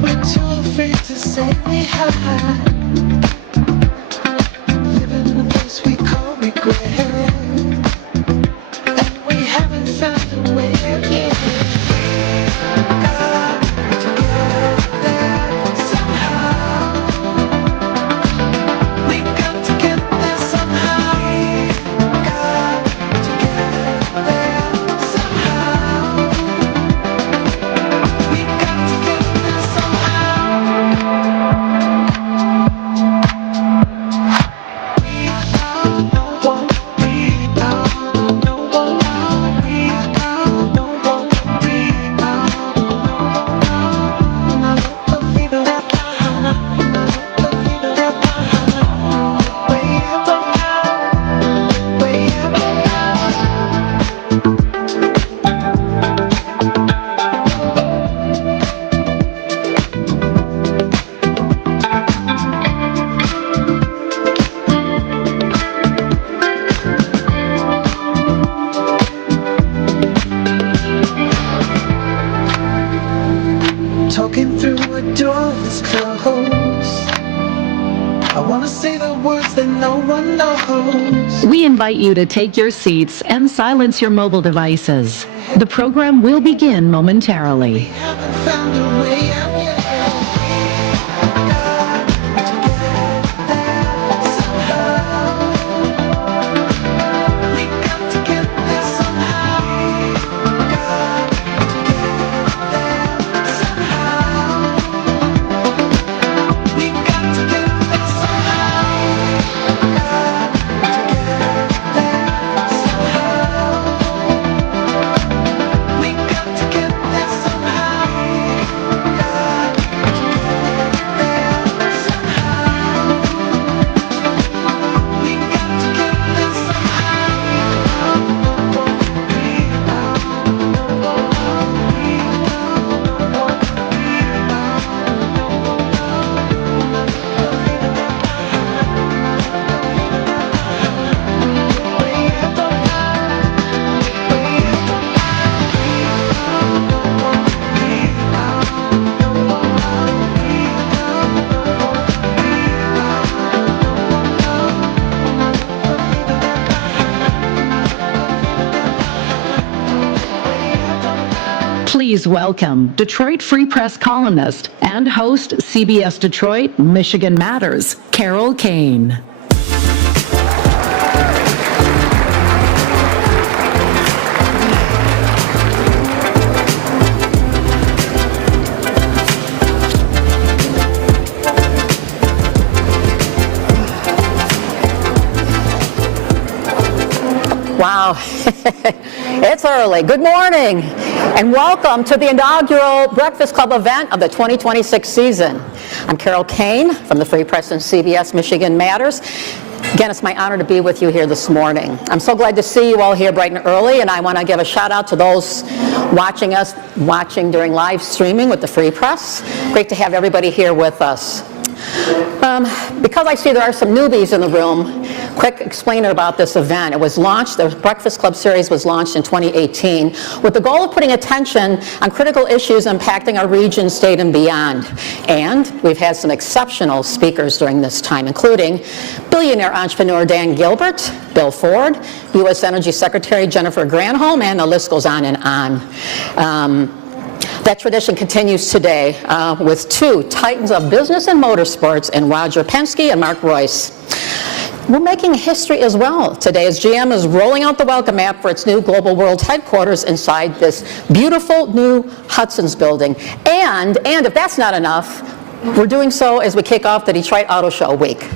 We're too afraid to say we have. Living in a place we call regret. And we haven't found a way yet. Got to get there somehow. We got to get there somehow. Got to get there somehow. We got to get there somehow. We don't know what we don't know what we don't know what we don't talking through a door that's closed. I want to say the words that no one knows. We invite you to take your seats and silence your mobile devices. The program will begin momentarily. Haven't found a way out yet. Got to get there somehow. We got to get there somehow. Got to get there somehow. We got to get there somehow. Got to get there somehow. We got to get there somehow. Got to get there somehow. We got to get there Please welcome Detroit Free Press columnist and host CBS Detroit Michigan Matters, Carol Kane. Wow, it's early. Good morning, and welcome to the inaugural Breakfast Club event of the 2026 season. I'm Carol Kane from the Free Press and CBS Michigan Matters. Again, it's my honor to be with you here this morning. I'm so glad to see you all here bright and early, and I want to give a shout out to those watching during live streaming with the Free Press. Great to have everybody here with us. Because I see there are some newbies in the room, quick explainer about this event. It was launched, the Breakfast Club series was launched in 2018 with the goal of putting attention on critical issues impacting our region, state, and beyond. And we've had some exceptional speakers during this time, including billionaire entrepreneur Dan Gilbert, Bill Ford, U.S. Energy Secretary Jennifer Granholm, and the list goes on and on. That tradition continues today with two titans of business and motorsports in Roger Penske and Mark Royce. We're making history as well today as GM is rolling out the welcome map for its new global world headquarters inside this beautiful new Hudson's building. And if that's not enough, we're doing so as we kick off the Detroit Auto Show week.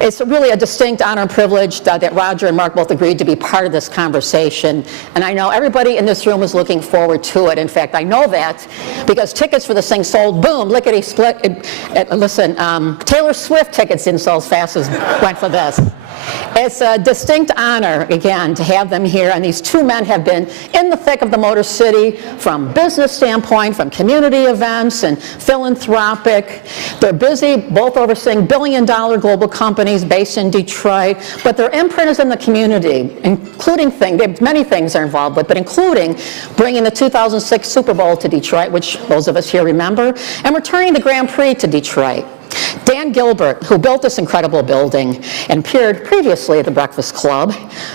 It's really a distinct honor and privilege that Roger and Mark both agreed to be part of this conversation. And I know everybody in this room is looking forward to it. In fact, I know that because tickets for this thing sold, boom, lickety-split. Listen, Taylor Swift tickets didn't sell as fast as went for this. It's a distinct honor, again, to have them here, and these two men have been in the thick of the Motor City from business standpoint, from community events and philanthropic. They're busy, both overseeing billion-dollar global companies based in Detroit, but their imprint is in the community, including many things they're involved with, but including bringing the 2006 Super Bowl to Detroit, which those of us here remember, and returning the Grand Prix to Detroit. Dan Gilbert, who built this incredible building and appeared previously at the Breakfast Club,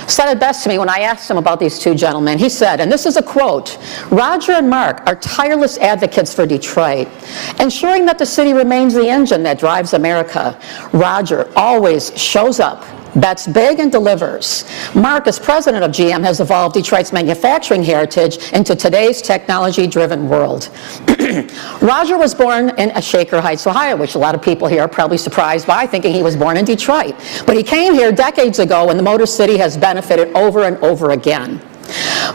said it best to me when I asked him about these two gentlemen. He said, and this is a quote, "Roger and Mark are tireless advocates for Detroit, ensuring that the city remains the engine that drives America. Roger always shows up, bets big, and delivers. Mark, as president of GM, has evolved Detroit's manufacturing heritage into today's technology-driven world." Roger was born in Shaker Heights, Ohio, which a lot of people here are probably surprised by, thinking he was born in Detroit. But he came here decades ago, and the Motor City has benefited over and over again.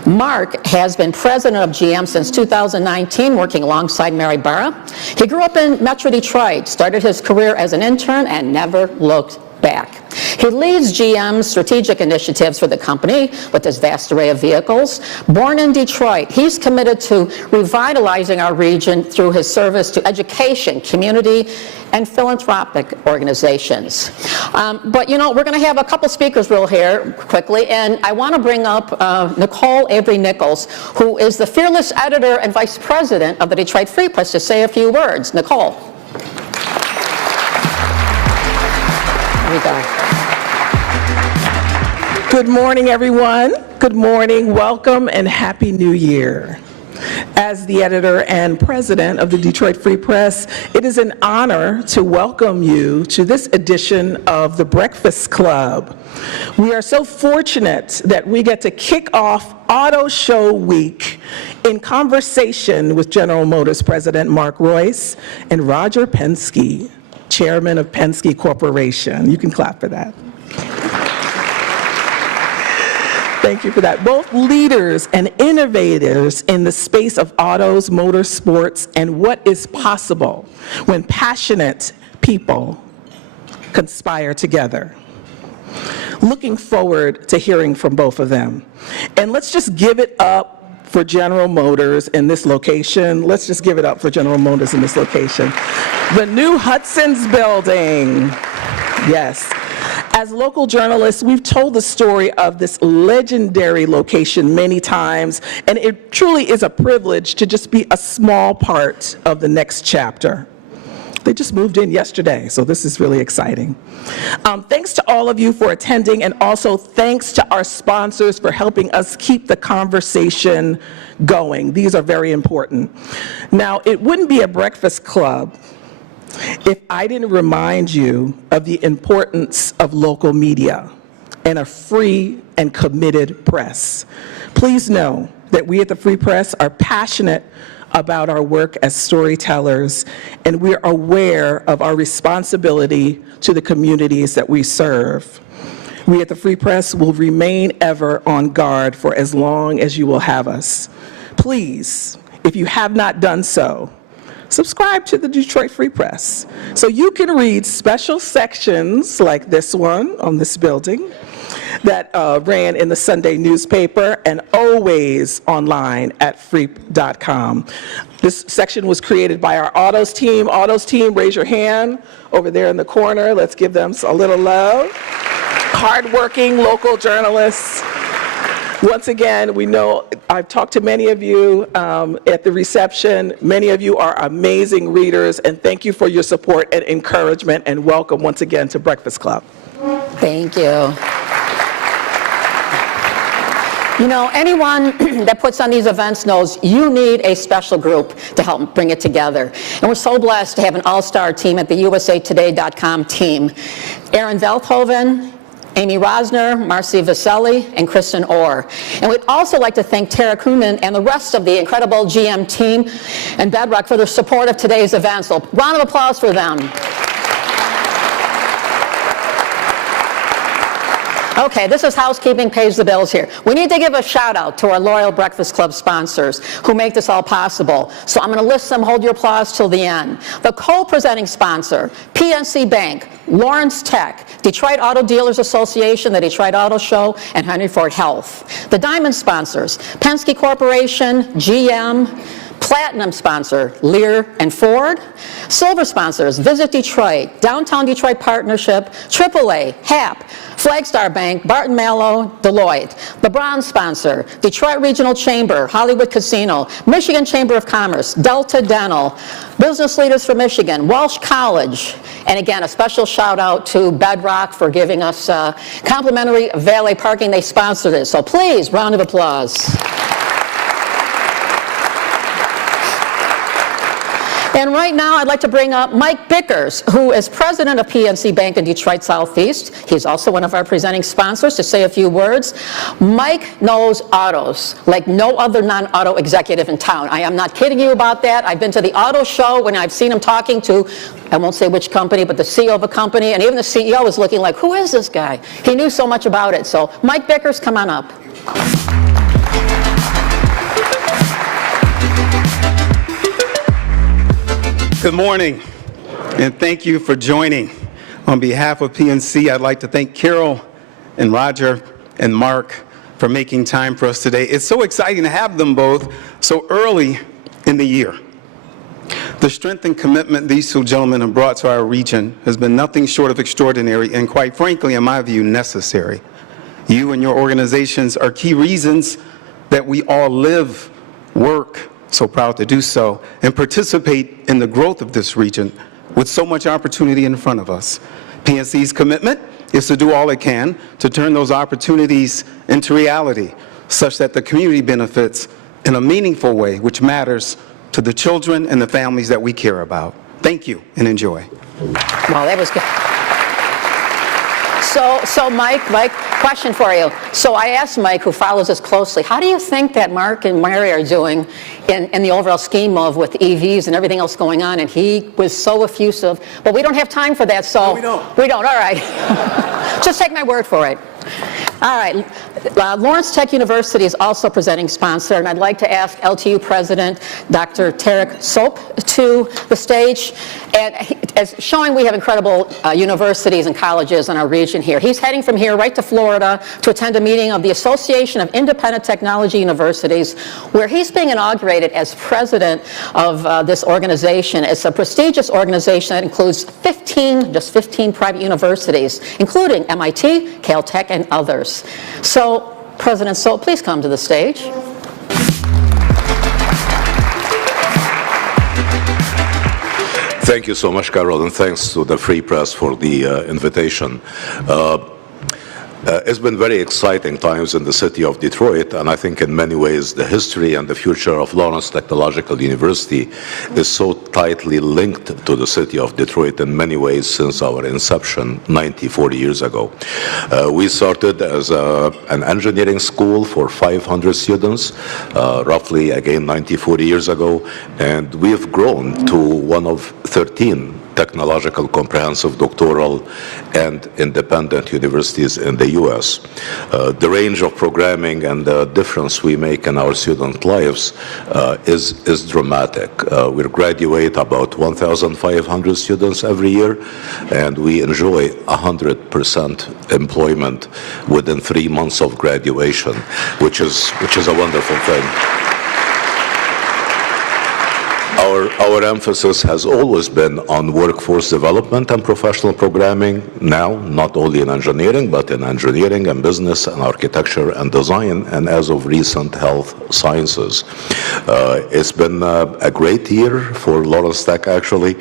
Mark has been president of GM since 2019, working alongside Mary Barra. He grew up in Metro Detroit, started his career as an intern, and never looked back. He leads GM's strategic initiatives for the company with his vast array of vehicles. Born in Detroit, he's committed to revitalizing our region through his service to education, community, and philanthropic organizations. But you know, we're going to have a couple speakers real here quickly, and I want to bring up Nicole Avery Nichols, who is the fearless editor and vice president of the Detroit Free Press, to say a few words. Nicole. Here we go. Good morning, everyone. Good morning, welcome, and Happy New Year. As the editor and president of the Detroit Free Press, it is an honor to welcome you to this edition of the Breakfast Club. We are so fortunate that we get to kick off Auto Show Week in conversation with General Motors President Mark Reuss and Roger Penske, chairman of Penske Corporation. You can clap for that. Thank you for that. Both leaders and innovators in the space of autos, motorsports, and what is possible when passionate people conspire together. Looking forward to hearing from both of them. And let's just give it up for General Motors in this location. Let's just give it up for General Motors in this location. The new Hudson's building. Yes. As local journalists, we've told the story of this legendary location many times, and it truly is a privilege to just be a small part of the next chapter. They just moved in yesterday, so this is really exciting. Thanks to all of you for attending, and also thanks to our sponsors for helping us keep the conversation going. These are very important. Now, it wouldn't be a Breakfast Club if I didn't remind you of the importance of local media and a free and committed press. Please know that we at the Free Press are passionate about our work as storytellers, and we are aware of our responsibility to the communities that we serve. We at the Free Press will remain ever on guard for as long as you will have us. Please, if you have not done so, subscribe to the Detroit Free Press so you can read special sections like this one on this building that ran in the Sunday newspaper and always online at free.com. This section was created by our autos team. Autos team, raise your hand over there in the corner. Let's give them a little love. Hardworking local journalists. Once again, we know, I've talked to many of you at the reception. Many of you are amazing readers, and thank you for your support and encouragement, and welcome once again to Breakfast Club. Thank you. You know, anyone that puts on these events knows you need a special group to help bring it together. And we're so blessed to have an all-star team at the usatoday.com team. Aaron Veldhoven, Amy Rosner, Marcy Vaselli, and Kristen Orr. And we'd also like to thank Tara Kuhman and the rest of the incredible GM team and Bedrock for their support of today's event. So round of applause for them. Okay, this is housekeeping pays the bills here. We need to give a shout out to our loyal Breakfast Club sponsors who make this all possible. So I'm going to list them, hold your applause till the end. The co-presenting sponsor, PNC Bank, Lawrence Tech, Detroit Auto Dealers Association, the Detroit Auto Show, and Henry Ford Health. The diamond sponsors, Penske Corporation, GM, Platinum sponsor, Lear and Ford. Silver sponsors, Visit Detroit, Downtown Detroit Partnership, AAA, HAP, Flagstar Bank, Barton Mallow, Deloitte. The bronze sponsor, Detroit Regional Chamber, Hollywood Casino, Michigan Chamber of Commerce, Delta Dental, Business Leaders for Michigan, Walsh College. And again, a special shout out to Bedrock for giving us complimentary valet parking. They sponsored it. So please, round of applause. And right now, I'd like to bring up Mike Bickers, who is president of PNC Bank in Detroit Southeast. He's also one of our presenting sponsors, to say a few words. Mike knows autos like no other non-auto executive in town. I am not kidding you about that. I've been to the auto show when I've seen him talking to, I won't say which company, but the CEO of a company, and even the CEO was looking like, who is this guy? He knew so much about it. So Mike Bickers, come on up. Good morning, and thank you for joining. On behalf of PNC, I'd like to thank Carol and Roger and Mark for making time for us today. It's so exciting to have them both so early in the year. The strength and commitment these two gentlemen have brought to our region has been nothing short of extraordinary and, quite frankly, in my view, necessary. You and your organizations are key reasons that we all live, work, so proud to do so, and participate in the growth of this region with so much opportunity in front of us. PNC's commitment is to do all it can to turn those opportunities into reality, such that the community benefits in a meaningful way, which matters to the children and the families that we care about. Thank you, and enjoy. Wow, that was good. So Mike, question for you. So I asked Mike, who follows us closely, how do you think that Mark and Mary are doing in the overall scheme of with EVs and everything else going on? And he was so effusive, but we don't have time for that, so. No, we don't, all right. Just take my word for it. All right, Lawrence Tech University is also presenting sponsor, and I'd like to ask LTU President Dr. Tarek Soap to the stage. And as showing we have incredible universities and colleges in our region here. He's heading from here right to Florida to attend a meeting of the Association of Independent Technology Universities, where he's being inaugurated as president of this organization. It's a prestigious organization that includes 15 private universities, including MIT, Caltech, and others. So, President Soap, please come to the stage. Thank you so much, Carol, and thanks to the Free Press for the invitation. It's been very exciting times in the city of Detroit, and I think in many ways the history and the future of Lawrence Technological University is so tightly linked to the city of Detroit in many ways since our inception 40 years ago. We started as an engineering school for 500 students, roughly again 40 years ago, and we've grown to one of 13 technological, comprehensive, doctoral, and independent universities in the U.S. The range of programming and the difference we make in our student lives is dramatic. We graduate about 1,500 students every year, and we enjoy 100% employment within 3 months of graduation, which is a wonderful thing. Our emphasis has always been on workforce development and professional programming, now not only in engineering, but in engineering and business and architecture and design, and as of recent, health sciences. It's been a great year for Lawrence Tech, actually.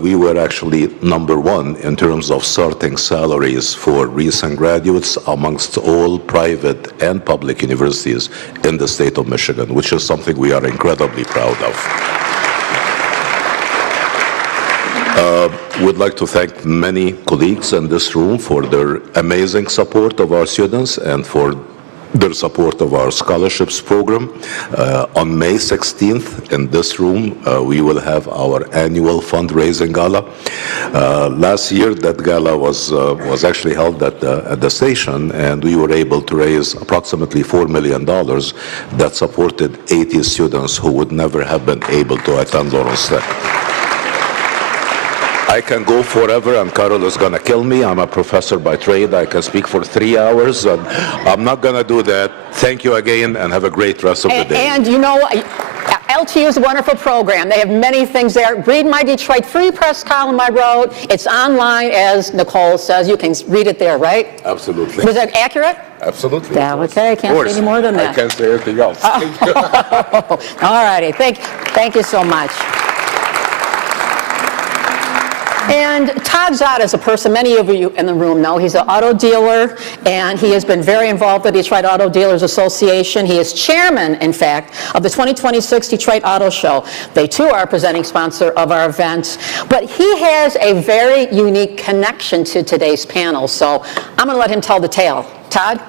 We were actually #1 in terms of starting salaries for recent graduates amongst all private and public universities in the state of Michigan, which is something we are incredibly proud of. We'd like to thank many colleagues in this room for their amazing support of our students and for their support of our scholarships program. On May 16th, in this room, we will have our annual fundraising gala. Last year, that gala was actually held at the station, and we were able to raise approximately $4 million that supported 80 students who would never have been able to attend Lawrence Tech. I can go forever, and Carol is going to kill me. I'm a professor by trade. I can speak for 3 hours, and I'm not going to do that. Thank you again, and have a great rest of the day. And you know, LTU is a wonderful program. They have many things there. Read my Detroit Free Press column I wrote. It's online, as Nicole says. You can read it there, right? Absolutely. Was that accurate? Absolutely. Yeah, okay. Can't say any more than that. I can't say anything else. All righty. Thank you so much. And Todd Zott is a person many of you in the room know. He's an auto dealer, and he has been very involved with the Detroit Auto Dealers Association. He is chairman, in fact, of the 2026 Detroit Auto Show. They, too, are a presenting sponsor of our event. But he has a very unique connection to today's panel, so I'm going to let him tell the tale. Todd?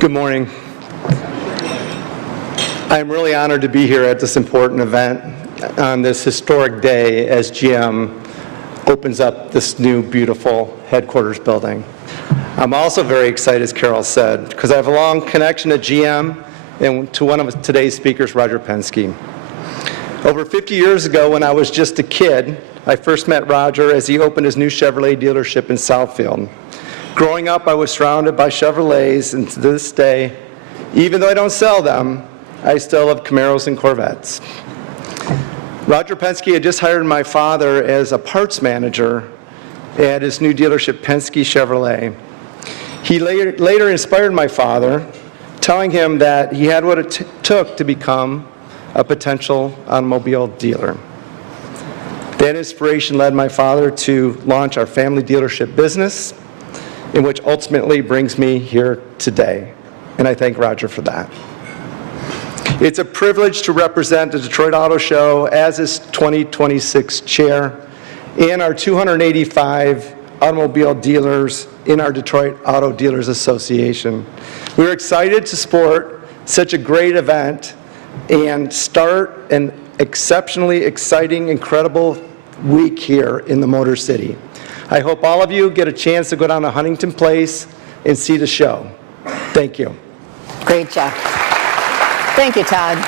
Good morning. I'm really honored to be here at this important event on this historic day as GM opens up this new, beautiful headquarters building. I'm also very excited, as Carol said, because I have a long connection to GM and to one of today's speakers, Roger Penske. Over 50 years ago, when I was just a kid, I first met Roger as he opened his new Chevrolet dealership in Southfield. Growing up, I was surrounded by Chevrolets, and to this day, even though I don't sell them, I still love Camaros and Corvettes. Roger Penske had just hired my father as a parts manager at his new dealership, Penske Chevrolet. He later inspired my father, telling him that he had what it took to become a potential automobile dealer. That inspiration led my father to launch our family dealership business, in which ultimately brings me here today. And I thank Roger for that. It's a privilege to represent the Detroit Auto Show as its 2026 chair and our 285 automobile dealers in our Detroit Auto Dealers Association. We're excited to support such a great event and start an exceptionally exciting, incredible week here in the Motor City. I hope all of you get a chance to go down to Huntington Place and see the show. Thank you. Great job. Thank you, Todd.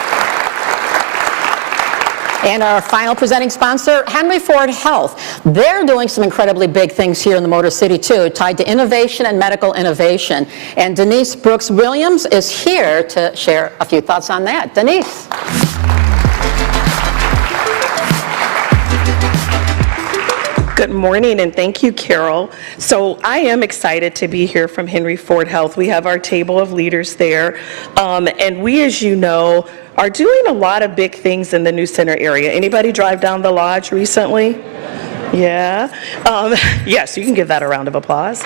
And our final presenting sponsor, Henry Ford Health. They're doing some incredibly big things here in the Motor City, too, tied to innovation and medical innovation. And Denise Brooks-Williams is here to share a few thoughts on that. Denise. Good morning, and thank you, Carol. So I am excited to be here from Henry Ford Health. We have our table of leaders there, and we, as you know, are doing a lot of big things in the New Center area. Anybody drive down the Lodge recently? Yeah? Yes, you can give that a round of applause.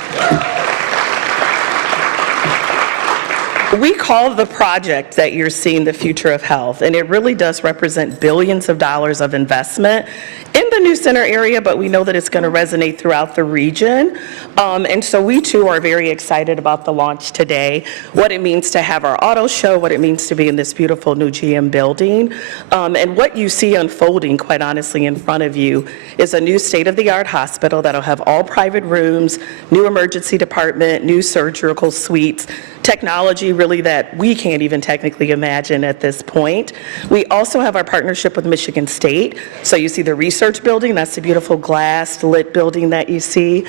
We call the project that you're seeing the future of health, and it really does represent billions of dollars of investment in the New Center area, but we know that it's going to resonate throughout the region. And so we too are very excited about the launch today, what it means to have our auto show, what it means to be in this beautiful new GM building. And what you see unfolding, quite honestly, in front of you is a new state-of-the-art hospital that'll have all private rooms, new emergency department, new surgical suites, technology really that we can't even technically imagine at this point. We also have our partnership with Michigan State. So you see the research building, that's the beautiful glass lit building that you see.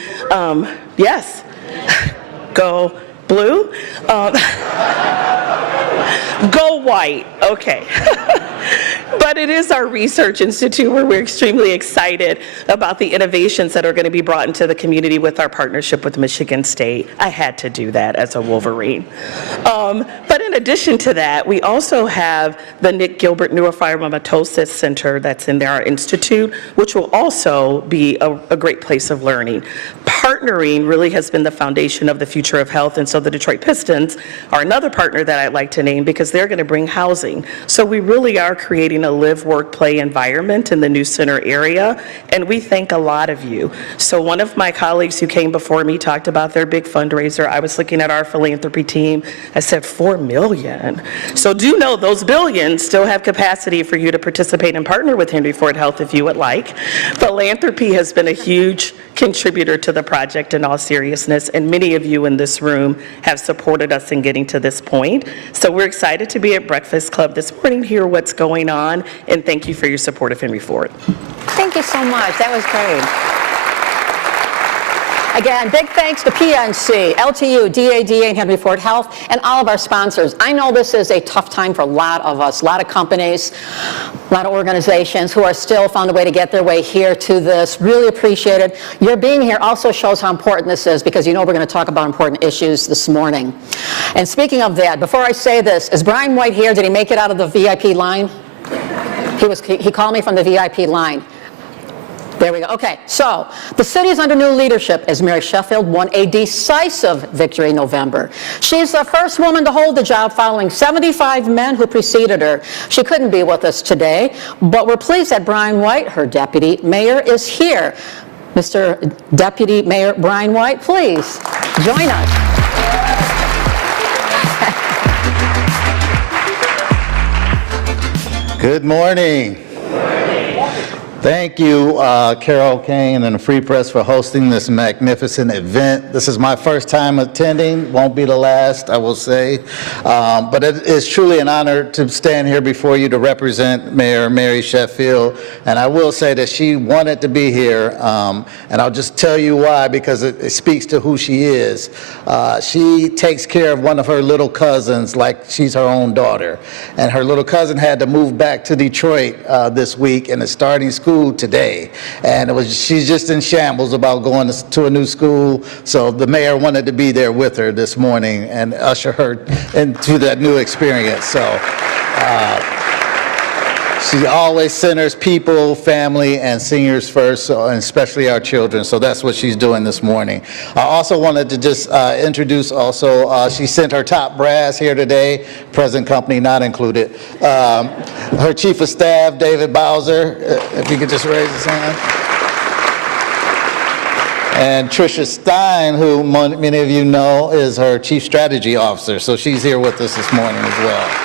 Yes, go blue. Go white, okay. But it is our research institute where we're extremely excited about the innovations that are going to be brought into the community with our partnership with Michigan State. I had to do that as a Wolverine. But in addition to that, we also have the Nick Gilbert Neurofibromatosis Center that's in our institute, which will also be a great place of learning. Partnering really has been the foundation of the future of health, and so the Detroit Pistons are another partner that I'd like to name because they're going to bring housing. So we really are creating a live, work, play environment in the new center area, and we thank a lot of you. So one of my colleagues who came before me talked about their big fundraiser. I was looking at our philanthropy team. I said $4 million. So do know those billions still have capacity for you to participate and partner with Henry Ford Health if you would like. Philanthropy has been a huge contributor to the project in all seriousness, and many of you in this room have supported us in getting to this point. So we're excited to be at Breakfast Club this morning, hear what's going on, and thank you for your support of Henry Ford. Thank you so much. That was great. Again, big thanks to PNC, LTU, DADA, and Henry Ford Health, and all of our sponsors. I know this is a tough time for a lot of us, a lot of companies, a lot of organizations who are still found a way to get their way here to this. Really appreciate it. Your being here also shows how important this is, because you know we're going to talk about important issues this morning. And speaking of that, before I say this, is Brian White here? Did he make it out of the VIP line? He called me from the VIP line. There we go. Okay, so the city is under new leadership as Mary Sheffield won a decisive victory in November. She's the first woman to hold the job following 75 men who preceded her. She couldn't be with us today, but we're pleased that Brian White, her deputy mayor, is here. Mr. Deputy Mayor Brian White, please join us. Good morning. Thank you, Carol Kane and the Free Press for hosting this magnificent event. This is my first time attending, won't be the last, I will say. But it is truly an honor to stand here before you to represent Mayor Mary Sheffield. And I will say that she wanted to be here, and I'll just tell you why, because it speaks to who she is. She takes care of one of her little cousins like she's her own daughter. And her little cousin had to move back to Detroit this week and is starting school today, and she's just in shambles about going to a new school, so the mayor wanted to be there with her this morning and usher her into that new experience. So she always centers people, family, and seniors first, and especially our children, so that's what she's doing this morning. I also wanted to just introduce also, she sent her top brass here today, present company not included. Her Chief of Staff, David Bowser, if you could just raise his hand. And Tricia Stein, who many of you know is her Chief Strategy Officer, so she's here with us this morning as well.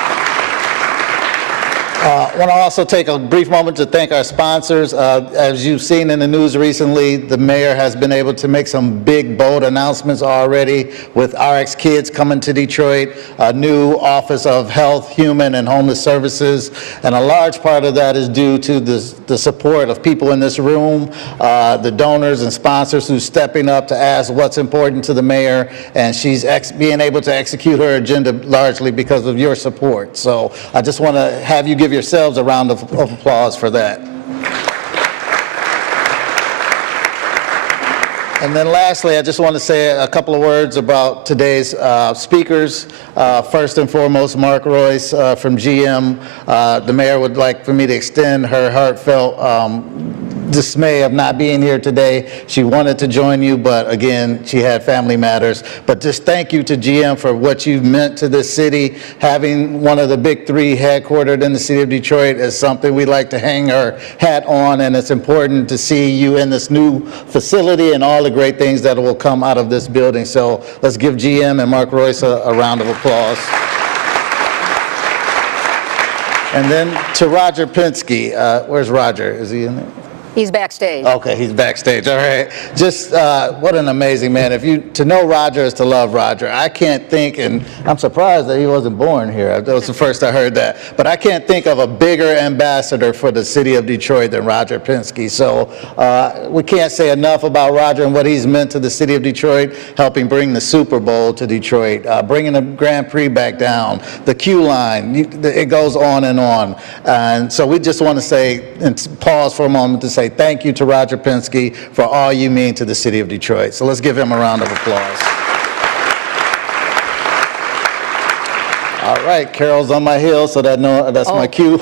I want to also take a brief moment to thank our sponsors. As you've seen in the news recently, the mayor has been able to make some big, bold announcements already with RX Kids coming to Detroit, a new Office of Health, Human, and Homeless Services, and a large part of that is due to the support of people in this room, the donors and sponsors who's stepping up to ask what's important to the mayor, and she's being able to execute her agenda largely because of your support. So I just want to have you give yourselves a round of applause for that. And then lastly, I just want to say a couple of words about today's speakers. First and foremost, Mark Royce from GM. The mayor would like for me to extend her heartfelt dismay of not being here today. She wanted to join you, but again, she had family matters. But just thank you to GM for what you've meant to this city. Having one of the big three headquartered in the city of Detroit is something we like to hang our hat on, and it's important to see you in this new facility and all the great things that will come out of this building. So let's give GM and Mark Royce a round of applause. And then to Roger Penske. Where's Roger? Is he in there? He's backstage. Okay, he's backstage. All right. Just what an amazing man. To know Roger is to love Roger. I can't think, and I'm surprised that he wasn't born here. That was the first I heard that. But I can't think of a bigger ambassador for the city of Detroit than Roger Penske. So we can't say enough about Roger and what he's meant to the city of Detroit, helping bring the Super Bowl to Detroit, bringing the Grand Prix back down, the Q line. It goes on and on. And so we just want to say, and pause for a moment to say thank you to Roger Penske for all you mean to the city of Detroit. So let's give him a round of applause. All right, Carol's on my heels, so that's my cue.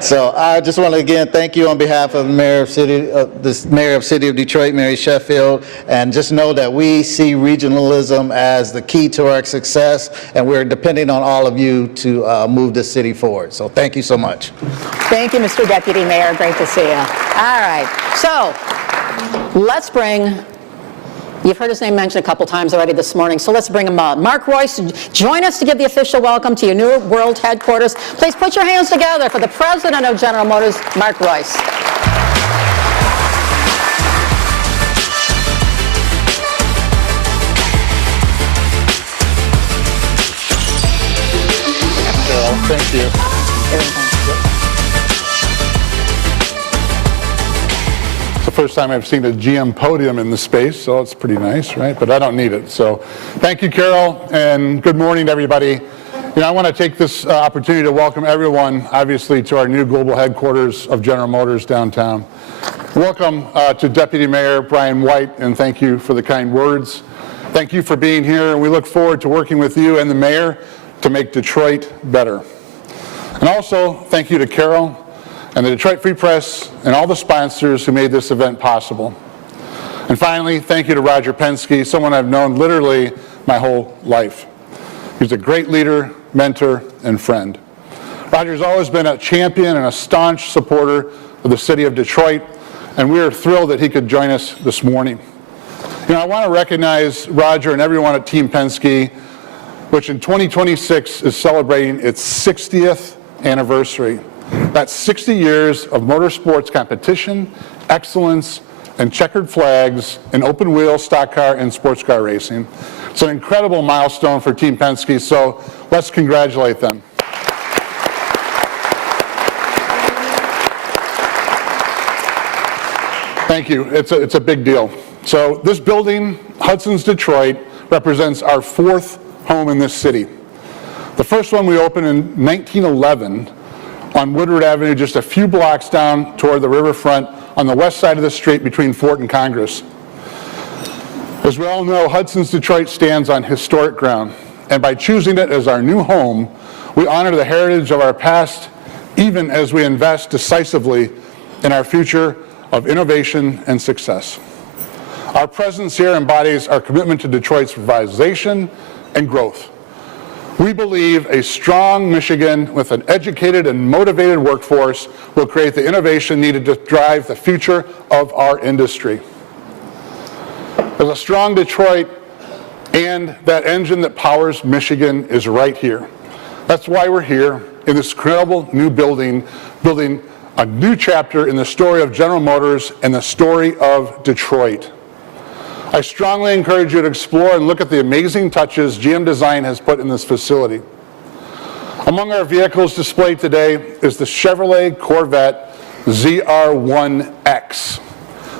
So I just want to again thank you on behalf of the Mayor of City of Detroit, Mary Sheffield, and just know that we see regionalism as the key to our success, and we're depending on all of you to move this city forward. So thank you so much. Thank you, Mr. Deputy Mayor. Great to see you. All right, so let's bring, you've heard his name mentioned a couple times already this morning, so let's bring him up. Mark Royce, join us to give the official welcome to your new world headquarters. Please put your hands together for the President of General Motors, Mark Royce. Thank you. It's the first time I've seen a GM podium in the space, so it's pretty nice, right? But I don't need it. So thank you, Carol, and good morning to everybody. You know, I want to take this opportunity to welcome everyone, obviously, to our new global headquarters of General Motors downtown. Welcome to Deputy Mayor Brian White, and thank you for the kind words. Thank you for being here, and we look forward to working with you and the mayor to make Detroit better. And also, thank you to Carol and the Detroit Free Press and all the sponsors who made this event possible. And finally, thank you to Roger Penske, someone I've known literally my whole life. He's a great leader, mentor, and friend. Roger's always been a champion and a staunch supporter of the city of Detroit, and we are thrilled that he could join us this morning. You know, I want to recognize Roger and everyone at Team Penske, which in 2026 is celebrating its 60th anniversary. That's 60 years of motorsports competition, excellence, and checkered flags in open wheel, stock car, and sports car racing. It's an incredible milestone for Team Penske, so let's congratulate them. Thank you. It's a big deal. So this building, Hudson's Detroit, represents our fourth home in this city. The first one we opened in 1911 on Woodward Avenue, just a few blocks down toward the riverfront on the west side of the street between Fort and Congress. As we all know, Hudson's Detroit stands on historic ground, and by choosing it as our new home, we honor the heritage of our past, even as we invest decisively in our future of innovation and success. Our presence here embodies our commitment to Detroit's revitalization and growth. We believe a strong Michigan with an educated and motivated workforce will create the innovation needed to drive the future of our industry. There's a strong Detroit, and that engine that powers Michigan is right here. That's why we're here in this incredible new building, building a new chapter in the story of General Motors and the story of Detroit. I strongly encourage you to explore and look at the amazing touches GM Design has put in this facility. Among our vehicles displayed today is the Chevrolet Corvette ZR1X,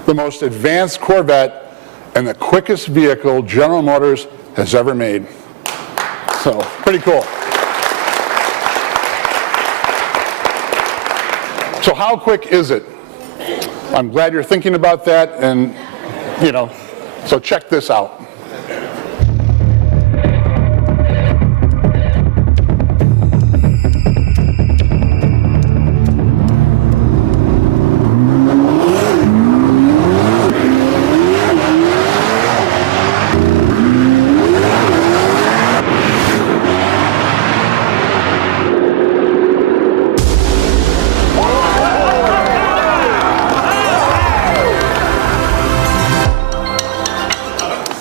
the most advanced Corvette and the quickest vehicle General Motors has ever made. So, pretty cool. So how quick is it? I'm glad you're thinking about that, and, you know, so check this out.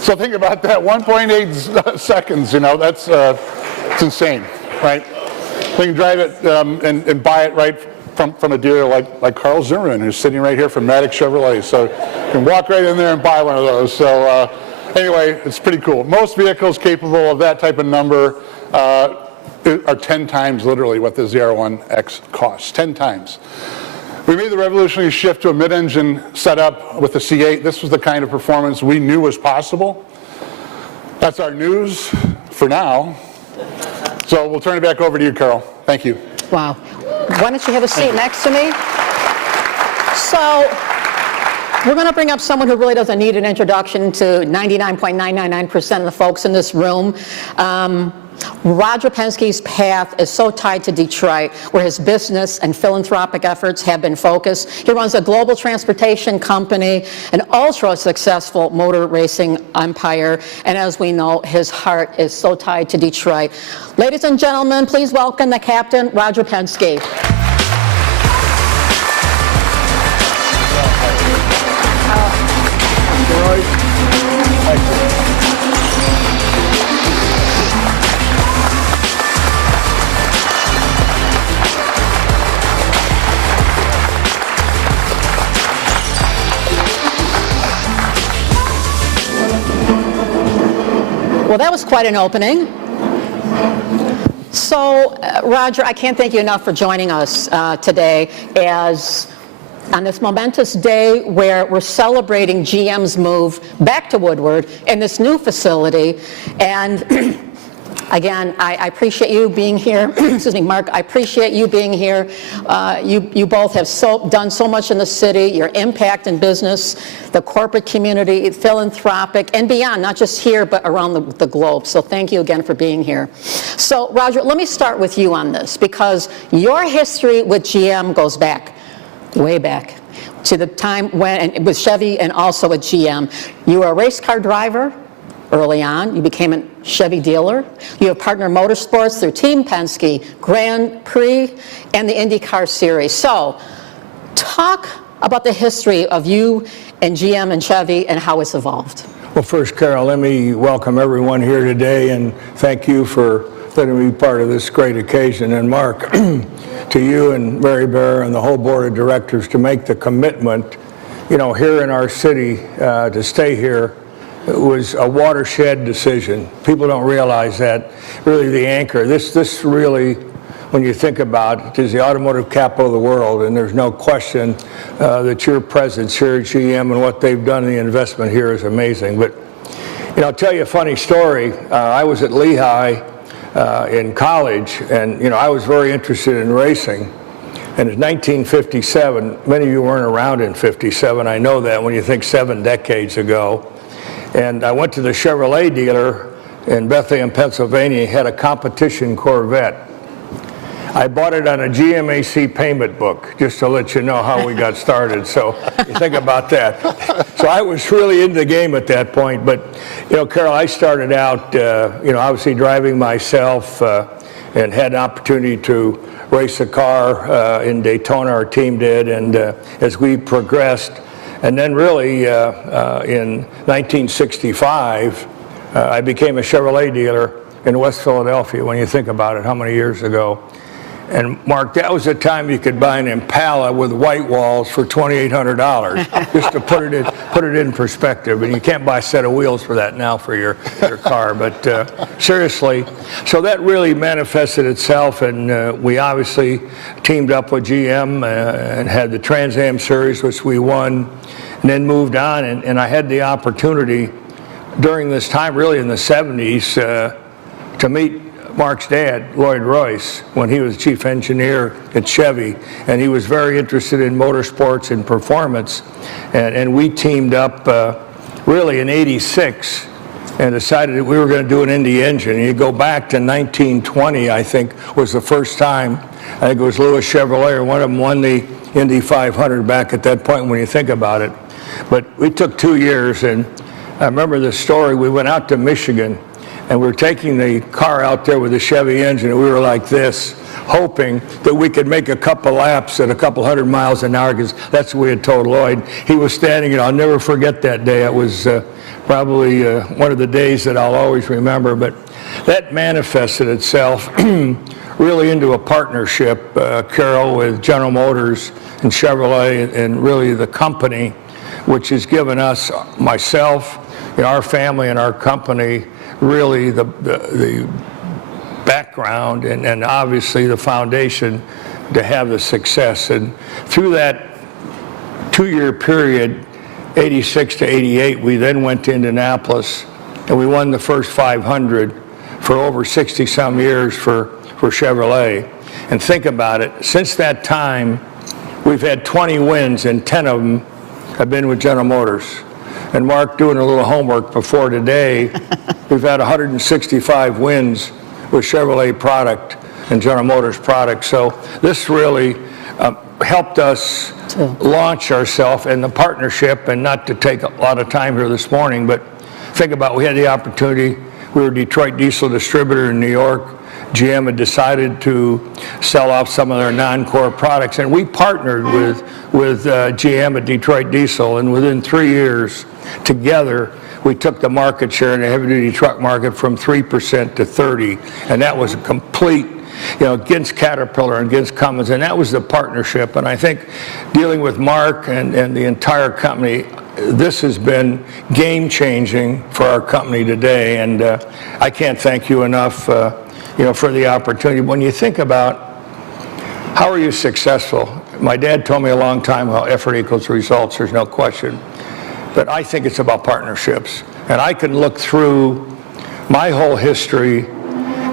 So think about that, 1.8 seconds, you know, that's it's insane, right? We can drive it and buy it right from a dealer like Carl Zimmerman, who's sitting right here from Maddox Chevrolet. So you can walk right in there and buy one of those. So anyway, it's pretty cool. Most vehicles capable of that type of number are 10 times literally what the ZR1X costs, 10 times. We made the revolutionary shift to a mid-engine setup with the C8. This was the kind of performance we knew was possible. That's our news for now. So we'll turn it back over to you, Carol. Thank you. Wow. Why don't you have a seat next to me? So we're going to bring up someone who really doesn't need an introduction to 99.999% of the folks in this room. Roger Penske's path is so tied to Detroit, where his business and philanthropic efforts have been focused. He runs a global transportation company, an ultra-successful motor racing empire, and as we know, his heart is so tied to Detroit. Ladies and gentlemen, please welcome the captain, Roger Penske. Well, that was quite an opening. So, Roger, I can't thank you enough for joining us today as on this momentous day where we're celebrating GM's move back to Woodward in this new facility. And again, I appreciate you being here. Excuse me, Mark, I appreciate you being here. You both have done so much in the city, your impact in business, the corporate community, philanthropic, and beyond, not just here, but around the globe. So thank you again for being here. So, Roger, let me start with you on this, because your history with GM goes back, way back, to the time when, and with Chevy and also at GM. You were a race car driver early on. You became a Chevy dealer. You have partnered motorsports through Team Penske, Grand Prix, and the IndyCar Series. So, talk about the history of you and GM and Chevy and how it's evolved. Well, first, Carol, let me welcome everyone here today and thank you for letting me be part of this great occasion. And Mark, to you and Mary Bear and the whole board of directors to make the commitment, here in our city to stay here. It was a watershed decision. People don't realize that. Really, the anchor. This really, when you think about it, is the automotive capital of the world, and there's no question that your presence here at GM and what they've done in the investment here is amazing. But, I'll tell you a funny story. I was at Lehigh in college, and, I was very interested in racing. And in 1957, many of you weren't around in 57, I know that when you think 7 decades ago. And I went to the Chevrolet dealer in Bethlehem, Pennsylvania. He had a competition Corvette. I bought it on a GMAC payment book, just to let you know how we got started. So you think about that. So I was really in the game at that point. But, Carol, I started out, obviously driving myself and had an opportunity to race a car in Daytona, our team did. And as we progressed, and then really in 1965, I became a Chevrolet dealer in West Philadelphia, when you think about it, how many years ago. And Mark, that was the time you could buy an Impala with white walls for $2,800, just to put it in perspective. And you can't buy a set of wheels for that now for your car. But seriously, so that really manifested itself, and we obviously teamed up with GM and had the Trans Am Series, which we won, and then moved on. And I had the opportunity during this time, really in the 70s, to meet Mark's dad, Lloyd Royce, when he was chief engineer at Chevy, and he was very interested in motorsports and performance, and we teamed up really in '86 and decided that we were going to do an Indy engine. And you go back to 1920, I think, was the first time. I think it was Lewis Chevrolet, or one of them won the Indy 500 back at that point when you think about it. But we took 2 years, and I remember the story. We went out to Michigan, and we were taking the car out there with the Chevy engine, and we were like this, hoping that we could make a couple laps at a couple 100 miles an hour, because that's what we had told Lloyd. He was standing, and I'll never forget that day. It was probably one of the days that I'll always remember. But that manifested itself really into a partnership, Carol, with General Motors and Chevrolet, and really the company, which has given us, myself, our family and our company, really the background and obviously the foundation to have the success. And through that 2-year period, 86 to 88, we then went to Indianapolis, and we won the first 500 for over 60-some years for Chevrolet. And think about it, since that time, we've had 20 wins, and 10 of them have been with General Motors. And Mark, doing a little homework before today, we've had 165 wins Chevrolet product and General Motors product. So this really helped us launch ourselves in the partnership, and not to take a lot of time here this morning, but think about, we had the opportunity, we were Detroit diesel distributor in New York. GM had decided to sell off some of their non-core products, and we partnered with GM at Detroit Diesel, and within 3 years together we took the market share in the heavy-duty truck market from 3% to 30%, and that was a complete, against Caterpillar and against Cummins, and that was the partnership. And I think dealing with Mark and the entire company, this has been game-changing for our company today, and I can't thank you enough for the opportunity. When you think about how are you successful, my dad told me a long time how effort equals results, there's no question. But I think it's about partnerships. And I can look through my whole history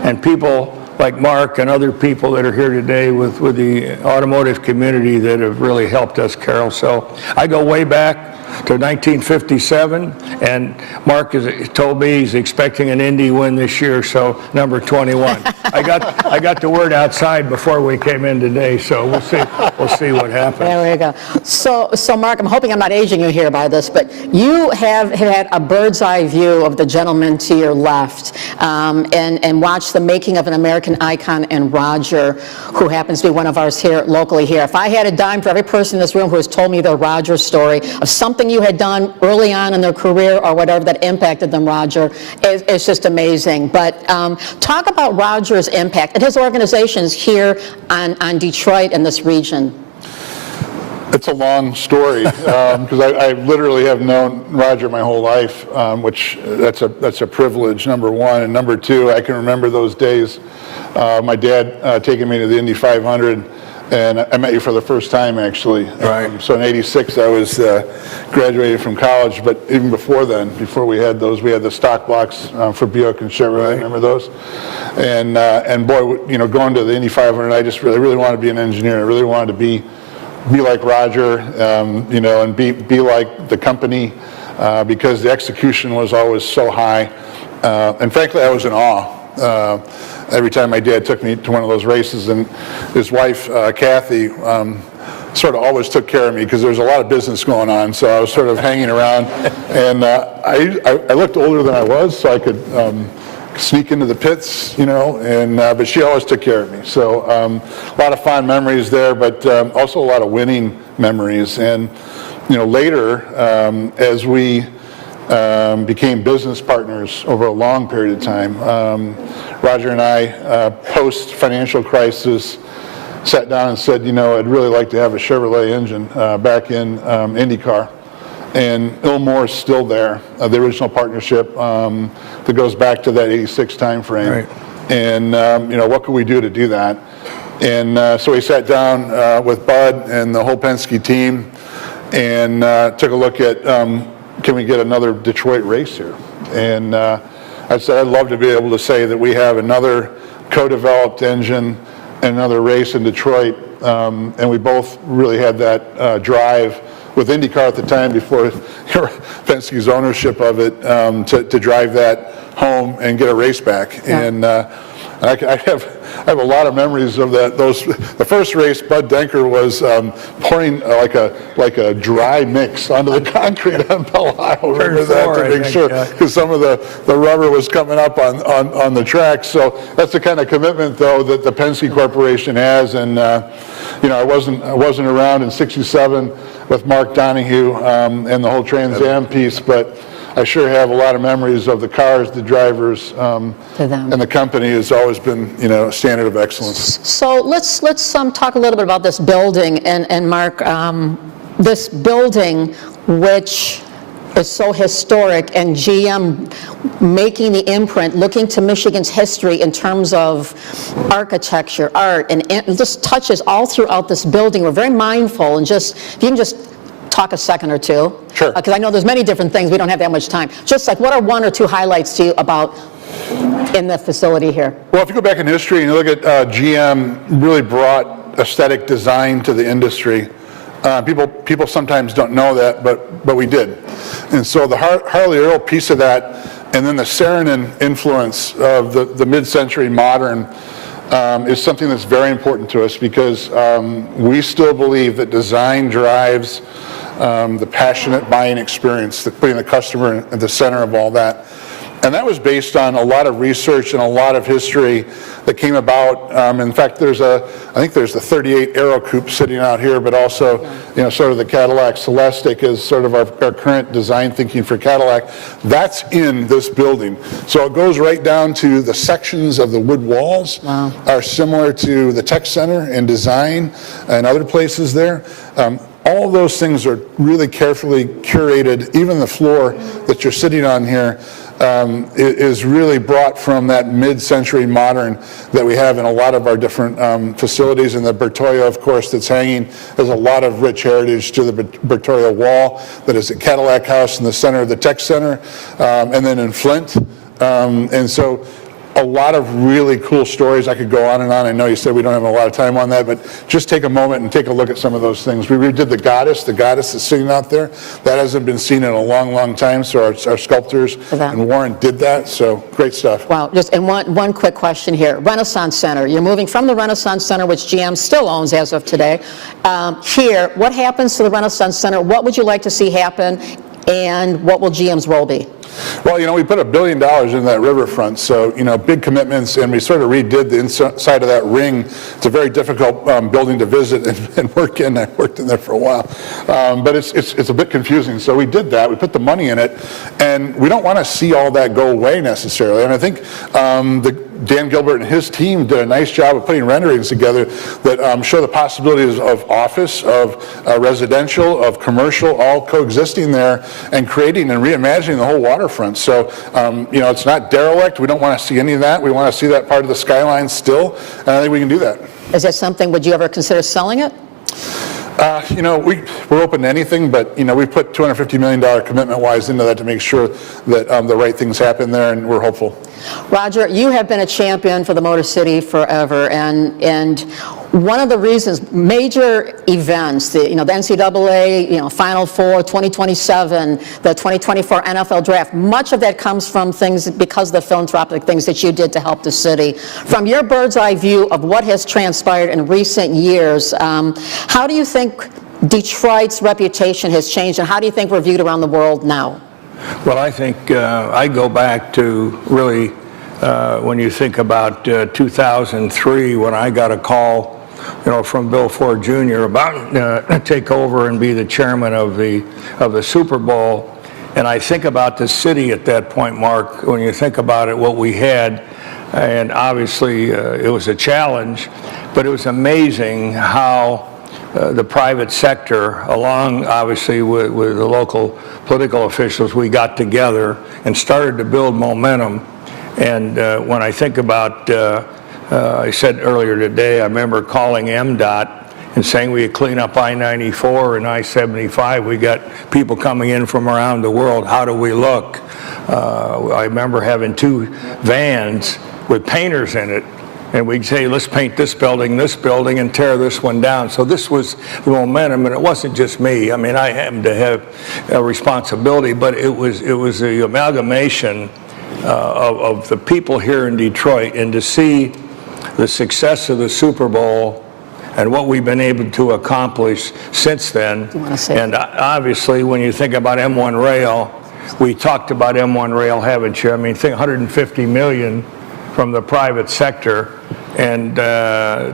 and people like Mark and other people that are here today with the automotive community that have really helped us, Carol. So I go way back to 1957, and Mark has told me he's expecting an Indy win this year, so number 21. I got the word outside before we came in today, so we'll see what happens. There we go. So Mark, I'm hoping I'm not aging you here by this, but you have had a bird's eye view of the gentleman to your left, and watched the making of an American icon in Roger, who happens to be one of ours here locally here. If I had a dime for every person in this room who has told me their Roger story of something you had done early on in their career or whatever that impacted them, Roger, it's just amazing. But talk about Roger's impact and his organizations here on Detroit and this region. It's a long story because I literally have known Roger my whole life, which that's a privilege, number one. And number two, I can remember those days. My dad taking me to the Indy 500. And I met you for the first time, actually. Right. So in '86, I was graduated from college, but even before then, before we had those, we had the stock blocks for Buick and Chevrolet. Right. Remember those? And boy, going to the Indy 500, I just really wanted to be an engineer. I really wanted to be like Roger, and be like the company, because the execution was always so high. And frankly, I was in awe. Every time my dad took me to one of those races, and his wife, Kathy, sort of always took care of me because there was a lot of business going on, so I was sort of hanging around. And I looked older than I was, so I could sneak into the pits, but she always took care of me. So a lot of fond memories there, but also a lot of winning memories. And later, as we became business partners over a long period of time, Roger and I, post-financial crisis, sat down and said, I'd really like to have a Chevrolet engine back in IndyCar. And Ilmore is still there, the original partnership that goes back to that '86 time frame. Right. And what could we do to do that? And so we sat down with Bud and the whole Penske team and took a look at, can we get another Detroit race here? And I said, I'd love to be able to say that we have another co-developed engine and another race in Detroit. And we both really had that drive with IndyCar at the time, before Penske's ownership of it, to drive that home and get a race back. Yeah. And I have a lot of memories of that. The first race, Bud Denker was pouring like a dry mix onto the concrete on Palo. Remember that, to make sure, because some of the rubber was coming up on the track. So that's the kind of commitment, though, that the Penske Corporation has. And I wasn't around in '67 with Mark Donahue and the whole Trans Am piece, but I sure have a lot of memories of the cars, the drivers, and the company has always been, a standard of excellence. So let's talk a little bit about this building, and Mark, this building, which is so historic, and GM making the imprint, looking to Michigan's history in terms of architecture, art, and just touches all throughout this building. We're very mindful, and if you can just talk a second or two. Sure. Because I know there's many different things, we don't have that much time. Just like, what are one or two highlights to you about in the facility here? Well, if you go back in history and you look at GM really brought aesthetic design to the industry. People sometimes don't know that, but we did. And so the Harley Earl piece of that, And then the Saarinen influence of the mid-century modern is something that's very important to us, because we still believe that design drives the passionate buying experience, putting the customer at the center of all that. And that was based on a lot of research and a lot of history that came about. In fact, I think there's the 38 Aero Coupe sitting out here, but also, sort of the Cadillac Celestiq is sort of our current design thinking for Cadillac. That's in this building. So it goes right down to the sections of the wood walls are similar to the Tech Center in design and other places there. All those things are really carefully curated. Even the floor that you're sitting on here is really brought from that mid-century modern that we have in a lot of our different facilities. And the Bertoia, of course, that's hanging, has a lot of rich heritage to the Bertoia wall that is at Cadillac House in the center of the Tech Center, and then in Flint. And so a lot of really cool stories. I could go on and on. I know you said we don't have a lot of time on that, but just take a moment and take a look at some of those things. We redid the goddess that's sitting out there. That hasn't been seen in a long, long time, so our sculptors and Warren did that, so great stuff. Wow, and one quick question here. Renaissance Center, you're moving from the Renaissance Center, which GM still owns as of today. Here, what happens to the Renaissance Center? What would you like to see happen, and what will GM's role be? Well, we put $1 billion in that riverfront, so, big commitments, and we sort of redid the inside of that ring. It's a very difficult building to visit and work in. I worked in there for a while, but it's a bit confusing. So we did that. We put the money in it, and we don't want to see all that go away necessarily. And I think Dan Gilbert and his team did a nice job of putting renderings together that show the possibilities of office, of residential, of commercial, all coexisting there, and creating and reimagining the whole waterfront. So, it's not derelict. We don't want to see any of that. We want to see that part of the skyline still, and I think we can do that. Is that something, would you ever consider selling it? We're open to anything, but, we put $250 million commitment-wise into that to make sure that the right things happen there, and we're hopeful. Roger, you have been a champion for the Motor City forever, and one of the reasons, major events, the NCAA, Final Four, 2027, the 2024 NFL Draft, much of that comes from things because of the philanthropic things that you did to help the city. From your bird's eye view of what has transpired in recent years, how do you think Detroit's reputation has changed, and how do you think we're viewed around the world now? Well, I think I go back to really when you think about 2003, when I got a call from Bill Ford Jr. about take over and be the chairman of the Super Bowl. And I think about the city at that point, Mark, when you think about it, what we had, and obviously it was a challenge, but it was amazing how the private sector, along obviously with the local political officials, we got together and started to build momentum. And when I think about I said earlier today, I remember calling MDOT and saying we could clean up I-94 and I-75. We got people coming in from around the world. How do we look? I remember having 2 vans with painters in it, and we'd say, let's paint this building, and tear this one down. So this was the momentum, and it wasn't just me. I mean, I happened to have a responsibility, but it was the amalgamation of the people here in Detroit, and to see the success of the Super Bowl and what we've been able to accomplish since then. And obviously, when you think about M1 Rail, we talked about M1 Rail, haven't you? I mean, think $150 million from the private sector. And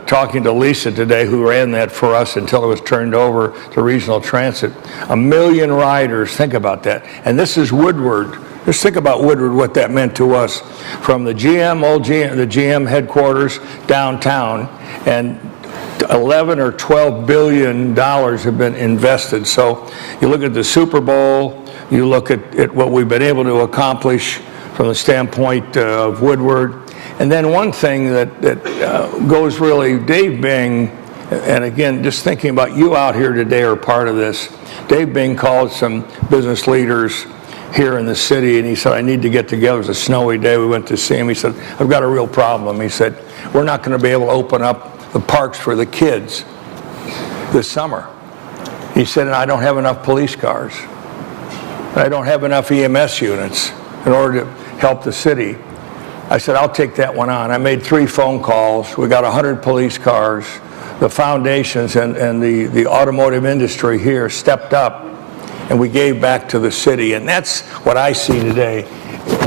talking to Lisa today, who ran that for us until it was turned over to Regional Transit, 1 million riders, think about that. And this is Woodward. Just think about Woodward, what that meant to us, from the GM headquarters downtown, and 11 or 12 billion dollars have been invested. So you look at the Super Bowl, you look at what we've been able to accomplish from the standpoint of Woodward. And then one thing that goes really, Dave Bing, and again, just thinking about you out here today are part of this. Dave Bing called some business leaders here in the city, and he said, I need to get together. It was a snowy day. We went to see him. He said, I've got a real problem. He said, we're not going to be able to open up the parks for the kids this summer. He said, and I don't have enough police cars. I don't have enough EMS units in order to help the city. I said, I'll take that one on. I made 3 phone calls. We got 100 police cars. The foundations and the automotive industry here stepped up, and we gave back to the city. And that's what I see today.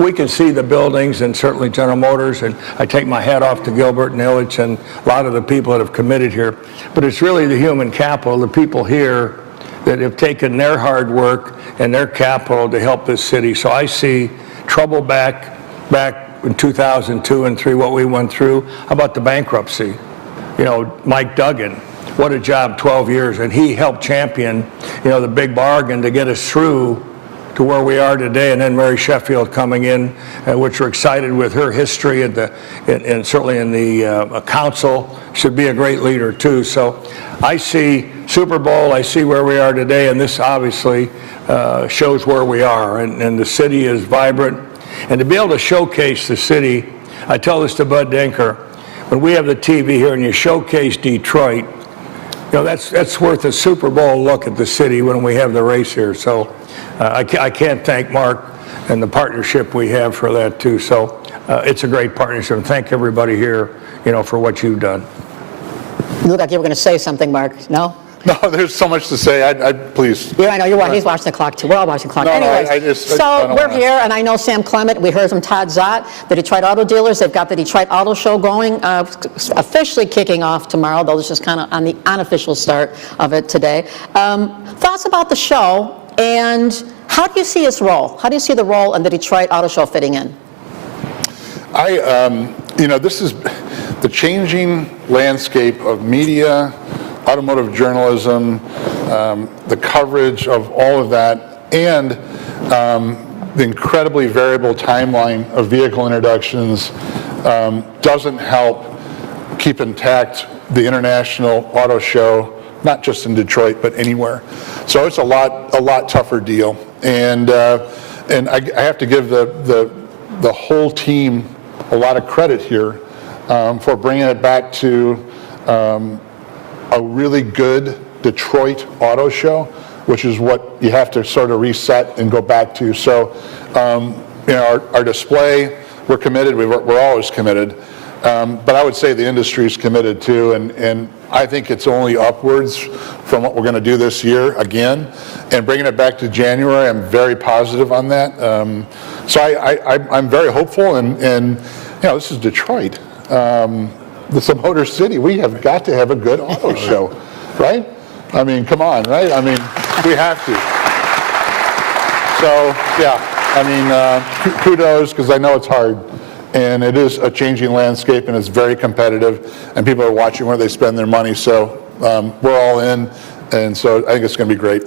We can see the buildings and certainly General Motors, and I take my hat off to Gilbert and Illich and a lot of the people that have committed here. But it's really the human capital, the people here that have taken their hard work and their capital to help this city. So I see trouble back in 2002 and 3, what we went through. How about the bankruptcy? You know, Mike Duggan, what a job, 12 years, and he helped champion, you know, the big bargain to get us through to where we are today. And then Mary Sheffield coming in, which we're excited with her history and certainly in the council, should be a great leader too. So I see Super Bowl, I see where we are today, and this obviously shows where we are, and the city is vibrant. And to be able to showcase the city, I tell this to Bud Denker, when we have the TV here and you showcase Detroit, you know, that's worth a Super Bowl look at the city when we have the race here. So I can't thank Mark and the partnership we have for that too. So it's a great partnership, and thank everybody here, you know, for what you've done. You look like you were going to say something, Mark. No? No, there's so much to say. Please. Yeah, I know. You're right. He's watching the clock, too. We're all watching the clock. No, Anyways, so we're here, and I know Sam Clement. We heard from Todd Zott, the Detroit Auto Dealers. They've got the Detroit Auto Show going, officially kicking off tomorrow, though it's just kind of on the unofficial start of it today. Thoughts about the show, and how do you see its role? How do you see the role in the Detroit Auto Show fitting in? You know, this is the changing landscape of media, automotive journalism, the coverage of all of that, and the incredibly variable timeline of vehicle introductions doesn't help keep intact the International Auto Show, not just in Detroit, but anywhere. So it's a lot tougher deal. And I have to give the whole team a lot of credit here for bringing it back to a really good Detroit auto show, which is what you have to sort of reset and go back to. So, you know, our display, we're committed. We're always committed. But I would say the industry's committed too, and I think it's only upwards from what we're going to do this year again. And bringing it back to January, I'm very positive on that. So I'm very hopeful, and you know, this is Detroit. This is a motor city. We have got to have a good auto show, right? I mean, come on, right? I mean, we have to. So, yeah, I mean, kudos, because I know it's hard. And it is a changing landscape, and it's very competitive, and people are watching where they spend their money. So we're all in, and so I think it's going to be great.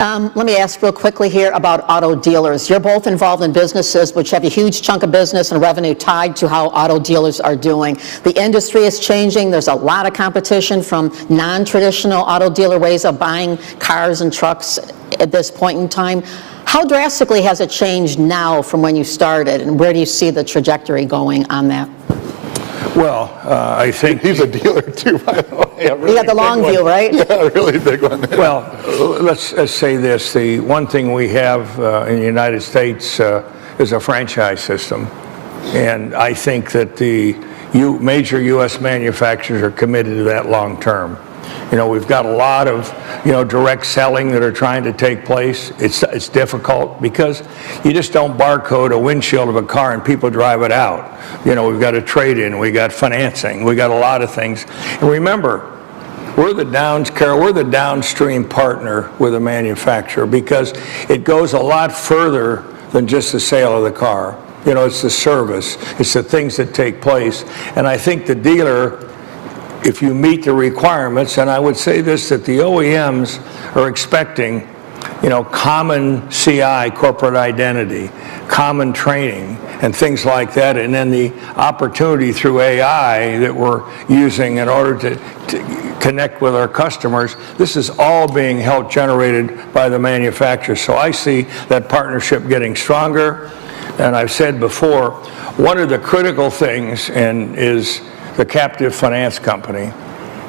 Let me ask real quickly here about auto dealers. You're both involved in businesses which have a huge chunk of business and revenue tied to how auto dealers are doing. The industry is changing. There's a lot of competition from non-traditional auto dealer ways of buying cars and trucks at this point in time. How drastically has it changed now from when you started, and where do you see the trajectory going on that? Well, I think he's a dealer too, by the way. Really you got the long view, right? Yeah, a really big one. Well, let's say this. The one thing we have in the United States is a franchise system. And I think that the major U.S. manufacturers are committed to that long term. You know, we've got a lot of, you know, direct selling that are trying to take place. It's difficult because you just don't barcode a windshield of a car and people drive it out. You know, we've got a trade-in, we got financing, we got a lot of things. And remember, we're the downstream partner with a manufacturer, because it goes a lot further than just the sale of the car. You know, it's the service, it's the things that take place. And I think the dealer, if you meet the requirements, and I would say this, that the OEMs are expecting, you know, common CI, corporate identity, common training, and things like that, and then the opportunity through AI that we're using in order to connect with our customers. This is all being helped generated by the manufacturers. So I see that partnership getting stronger, and I've said before, one of the critical things is the captive finance company.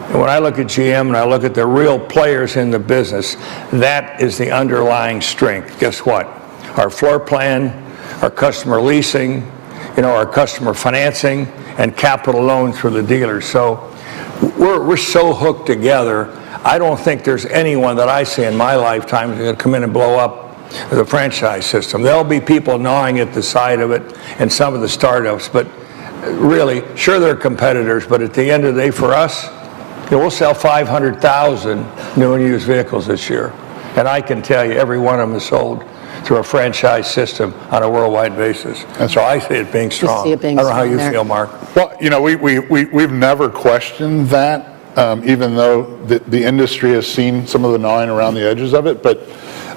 And when I look at GM and I look at the real players in the business, that is the underlying strength. Guess what? Our floor plan our customer leasing, our customer financing, and capital loans for the dealers. So we're so hooked together. I don't think there's anyone that I see in my lifetime who's going to come in and blow up the franchise system. There'll be people gnawing at the side of it and some of the startups, but really, sure they're competitors, but at the end of the day for us, we'll sell 500,000 new and used vehicles this year. And I can tell you every one of them is sold through a franchise system on a worldwide basis. And so I see it being strong. I don't know how you feel, Mark. Well, we've never questioned that, even though the industry has seen some of the gnawing around the edges of it. But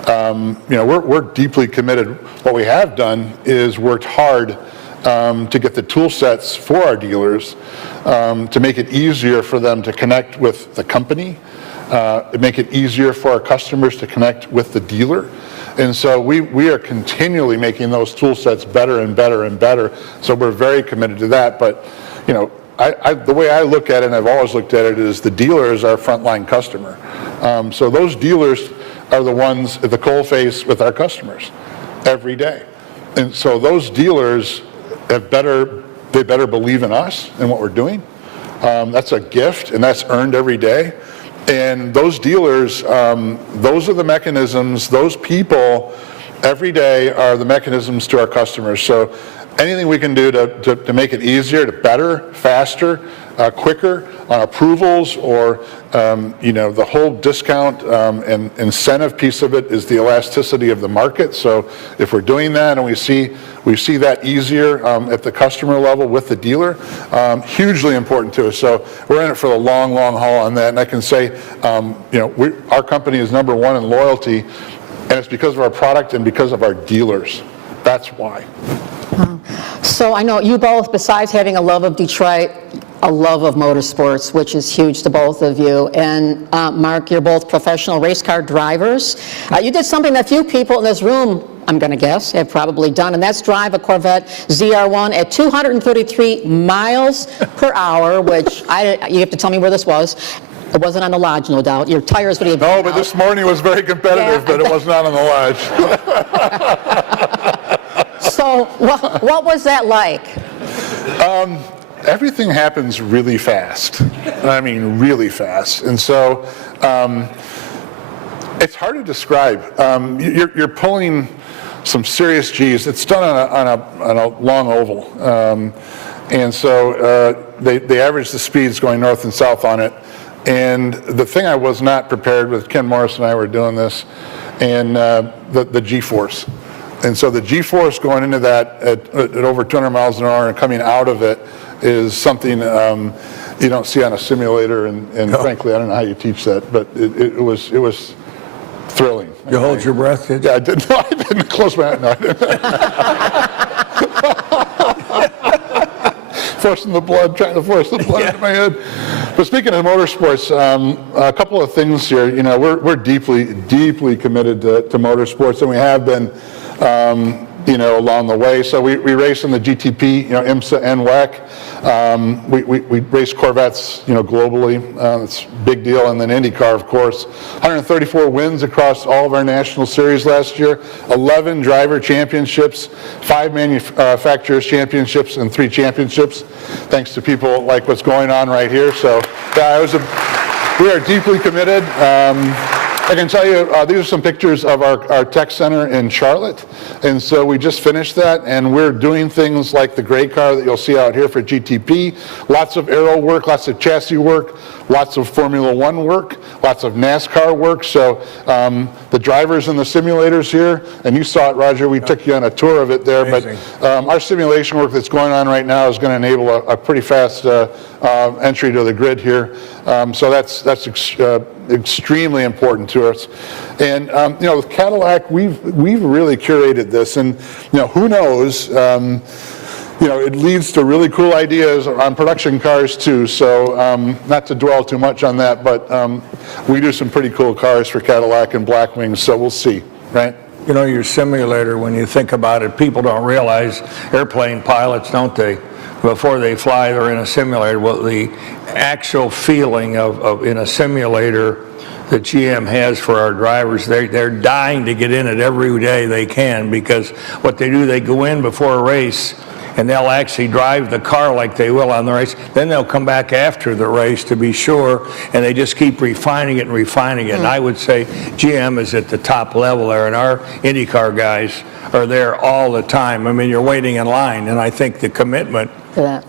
we're deeply committed. What we have done is worked hard to get the tool sets for our dealers to make it easier for them to connect with the company, make it easier for our customers to connect with the dealer. And so we are continually making those tool sets better and better and better. So we're very committed to that. But, the way I look at it, and I've always looked at it, is the dealer is our frontline customer. So those dealers are the ones at the coalface with our customers every day. And so those dealers they better believe in us and what we're doing. That's a gift, and that's earned every day. And those dealers, those are the mechanisms, those people every day are the mechanisms to our customers. So anything we can do to make it easier, to better, faster, quicker on approvals, or the whole discount and incentive piece of it is the elasticity of the market. So if we're doing that and we see that easier at the customer level with the dealer, hugely important to us. So we're in it for the long, long haul on that. And I can say, our company is number one in loyalty, and it's because of our product and because of our dealers. That's why. So I know you both, besides having a love of Detroit, a love of motorsports, which is huge to both of you. And Mark, you're both professional race car drivers. You did something that few people in this room, I'm going to guess, have probably done, and that's drive a Corvette ZR1 at 233 miles per hour, which you have to tell me where this was. It wasn't on the Lodge, no doubt. Your tires would have been No, but this morning was very competitive, but it was not on the Lodge. So what was that like? Everything happens really fast. I mean, really fast. And so it's hard to describe. You're pulling some serious G's. It's done on a long oval. And so they average the speeds going north and south on it. And the thing I was not prepared with, Ken Morris and I were doing this, and the G-force. And so the G-force going into that at over 200 miles an hour and coming out of it is something you don't see on a simulator, and no. Frankly, I don't know how you teach that, but it was thrilling. You hold your breath, did you? Yeah, I didn't. No, I didn't close my eyes. No, I didn't. Trying to force the blood into my head. But speaking of motorsports, a couple of things here. We're deeply, deeply committed to motorsports, and we have been. Along the way. So we race in the GTP, IMSA and WEC. We race Corvettes, globally. It's a big deal. And then IndyCar, of course. 134 wins across all of our national series last year. 11 driver championships, 5 manufacturers championships, and 3 championships. Thanks to people like what's going on right here. So we are deeply committed. I can tell you, these are some pictures of our tech center in Charlotte. And so we just finished that, and we're doing things like the gray car that you'll see out here for GTP. Lots of aero work, lots of chassis work, lots of Formula One work, lots of NASCAR work. So the drivers in the simulators here, and you saw it, Roger, we took you on a tour of it there. Amazing. But our simulation work that's going on right now is going to enable a pretty fast entry to the grid here. So that's extremely important to us. And with Cadillac, we've really curated this, and who knows, it leads to really cool ideas on production cars too. So not to dwell too much on that, but we do some pretty cool cars for Cadillac and Blackwings, so we'll see, right? Your simulator, when you think about it, people don't realize, airplane pilots, don't they? before they fly, they're in a simulator. Well, the actual feeling of in a simulator that GM has for our drivers, they're dying to get in it every day they can, because what they do, they go in before a race and they'll actually drive the car like they will on the race. Then they'll come back after the race to be sure, and they just keep refining it and refining it. And I would say GM is at the top level there, and our IndyCar guys are there all the time. I mean, you're waiting in line, and I think the commitment,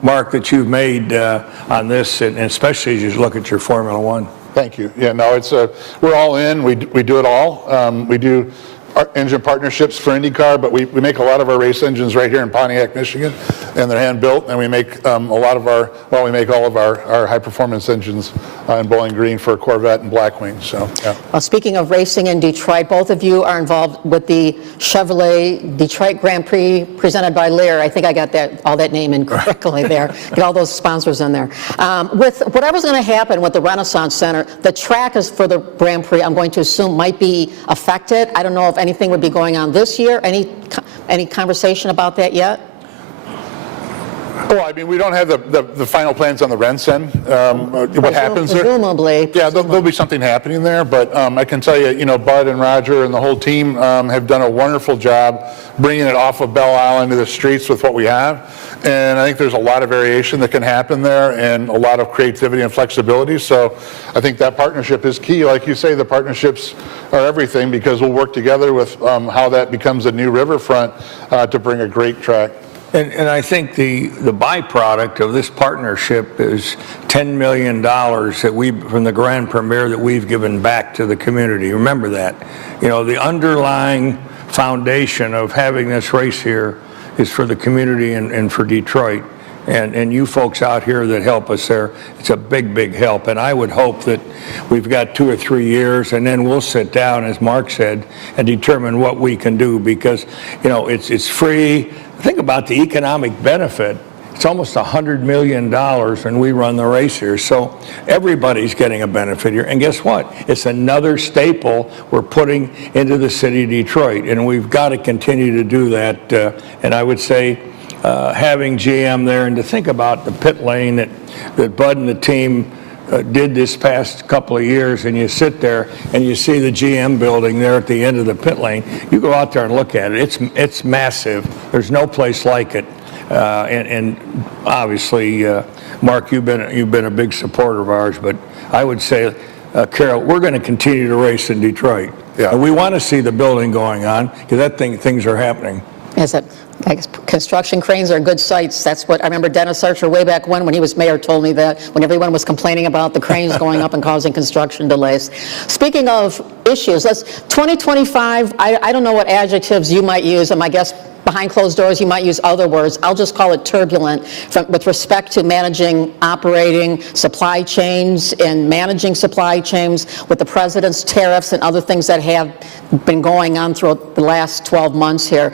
Mark, that you've made on this, and especially as you look at your Formula One. Thank you. Yeah, no, it's we're all in. We do it all. We do our engine partnerships for IndyCar, but we make a lot of our race engines right here in Pontiac, Michigan, and they're hand built. And we make we make all of our high performance engines in Bowling Green for Corvette and Blackwing. So, yeah. Well, speaking of racing in Detroit, both of you are involved with the Chevrolet Detroit Grand Prix presented by Lear. I think I got all that name in correctly there. Get all those sponsors in there. With whatever's going to happen with the Renaissance Center, the track is for the Grand Prix, I'm going to assume, might be affected. I don't know if anything would be going on this year. Any conversation about that yet? Well, I mean, we don't have the final plans on the Rensen. What happens there? Presumably. Yeah, there'll be something happening there, but I can tell you, Bud and Roger and the whole team have done a wonderful job bringing it off of Belle Isle to the streets with what we have. And I think there's a lot of variation that can happen there and a lot of creativity and flexibility. So I think that partnership is key. Like you say, the partnerships are everything, because we'll work together with how that becomes a new riverfront to bring a great track. And I think the byproduct of this partnership is $10 million that from the Grand Premiere that we've given back to the community. Remember that. The underlying foundation of having this race here is for the community and for Detroit. And you folks out here that help us there, it's a big, big help. And I would hope that we've got 2 or 3 years, and then we'll sit down, as Mark said, and determine what we can do, because, it's free. Think about the economic benefit. It's almost $100 million when we run the race here. So everybody's getting a benefit here. And guess what? It's another staple we're putting into the city of Detroit. And we've got to continue to do that. And I would say having GM there, and to think about the pit lane that Bud and the team did this past couple of years, and you sit there and you see the GM building there at the end of the pit lane. You go out there and look at it. It's massive. There's no place like it. And obviously, Mark, you've been a big supporter of ours. But I would say, Carol, we're going to continue to race in Detroit. Yeah. And we want to see the building going on, because things are happening. I guess construction cranes are good sites. That's what I remember. Dennis Archer, way back when he was mayor, told me that when everyone was complaining about the cranes going up and causing construction delays. Speaking of issues, 2025. I don't know what adjectives you might use, and I guess behind closed doors you might use other words. I'll just call it turbulent with respect to managing, operating supply chains and managing supply chains with the president's tariffs and other things that have been going on throughout the last 12 months here.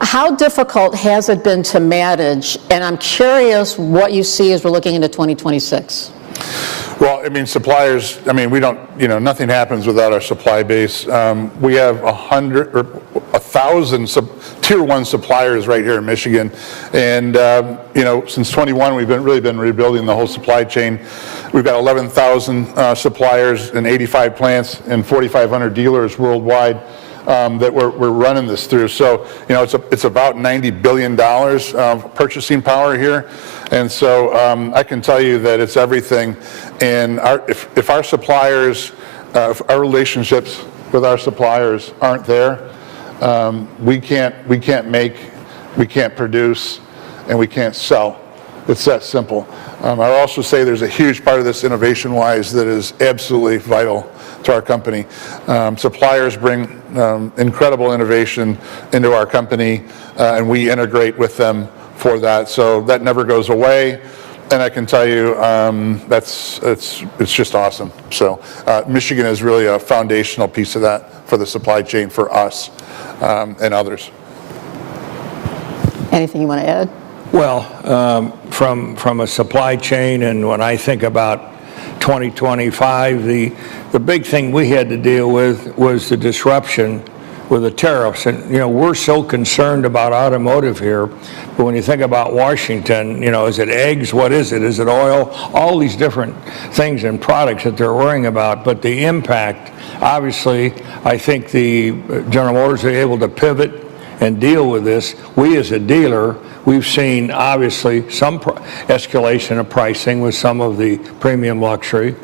How difficult has it been to manage? And I'm curious what you see as we're looking into 2026. Well, I mean, suppliers, we don't, nothing happens without our supply base. We have 100 or 1,000 tier 1 suppliers right here in Michigan. And, since 21, we've really been rebuilding the whole supply chain. We've got 11,000 suppliers in 85 plants and 4,500 dealers worldwide. That we're running this through. So, it's about $90 billion purchasing power here. And so I can tell you that it's everything. And if our suppliers, if our relationships with our suppliers aren't there, we can't make, we can't produce, and we can't sell. It's that simple. I'll also say there's a huge part of this innovation-wise that is absolutely vital to our company. Suppliers bring incredible innovation into our company, and we integrate with them for that. So that never goes away. And I can tell you, it's just awesome. So Michigan is really a foundational piece of that for the supply chain for us and others. Anything you want to add? Well, from a supply chain, and when I think about 2025, the big thing we had to deal with was the disruption with the tariffs. And, we're so concerned about automotive here, but when you think about Washington, is it eggs? What is it? Is it oil? All these different things and products that they're worrying about. But the impact, obviously, I think the General Motors are able to pivot and deal with this. We as a dealer, we've seen obviously some escalation of pricing with some of the premium luxury.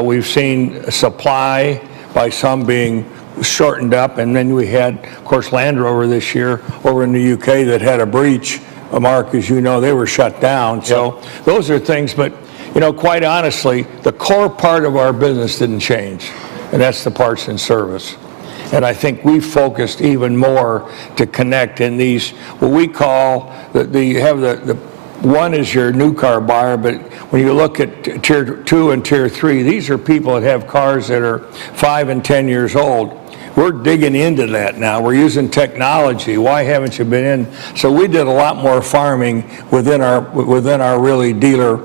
We've seen supply by some being shortened up, and then we had, of course, Land Rover this year over in the UK that had a breach. Mark, as you know, they were shut down. So those are things, but quite honestly, the core part of our business didn't change, and that's the parts and service. And I think we focused even more to connect in these, what we call, you have the one is your new car buyer, but when you look at tier 2 and tier 3, these are people that have cars that are 5 and 10 years old. We're digging into that now. We're using technology. Why haven't you been in? So we did a lot more farming within our really dealer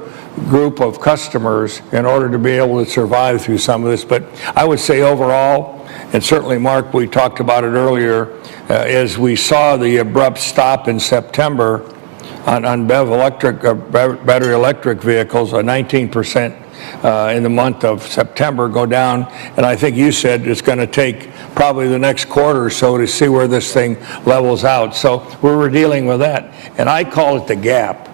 group of customers in order to be able to survive through some of this. But I would say overall, and certainly Mark, we talked about it earlier, as we saw the abrupt stop in September on battery electric vehicles, a 19% in the month of September go down, and I think you said it's going to take probably the next quarter or so to see where this thing levels out. So we were dealing with that, and I call it the gap.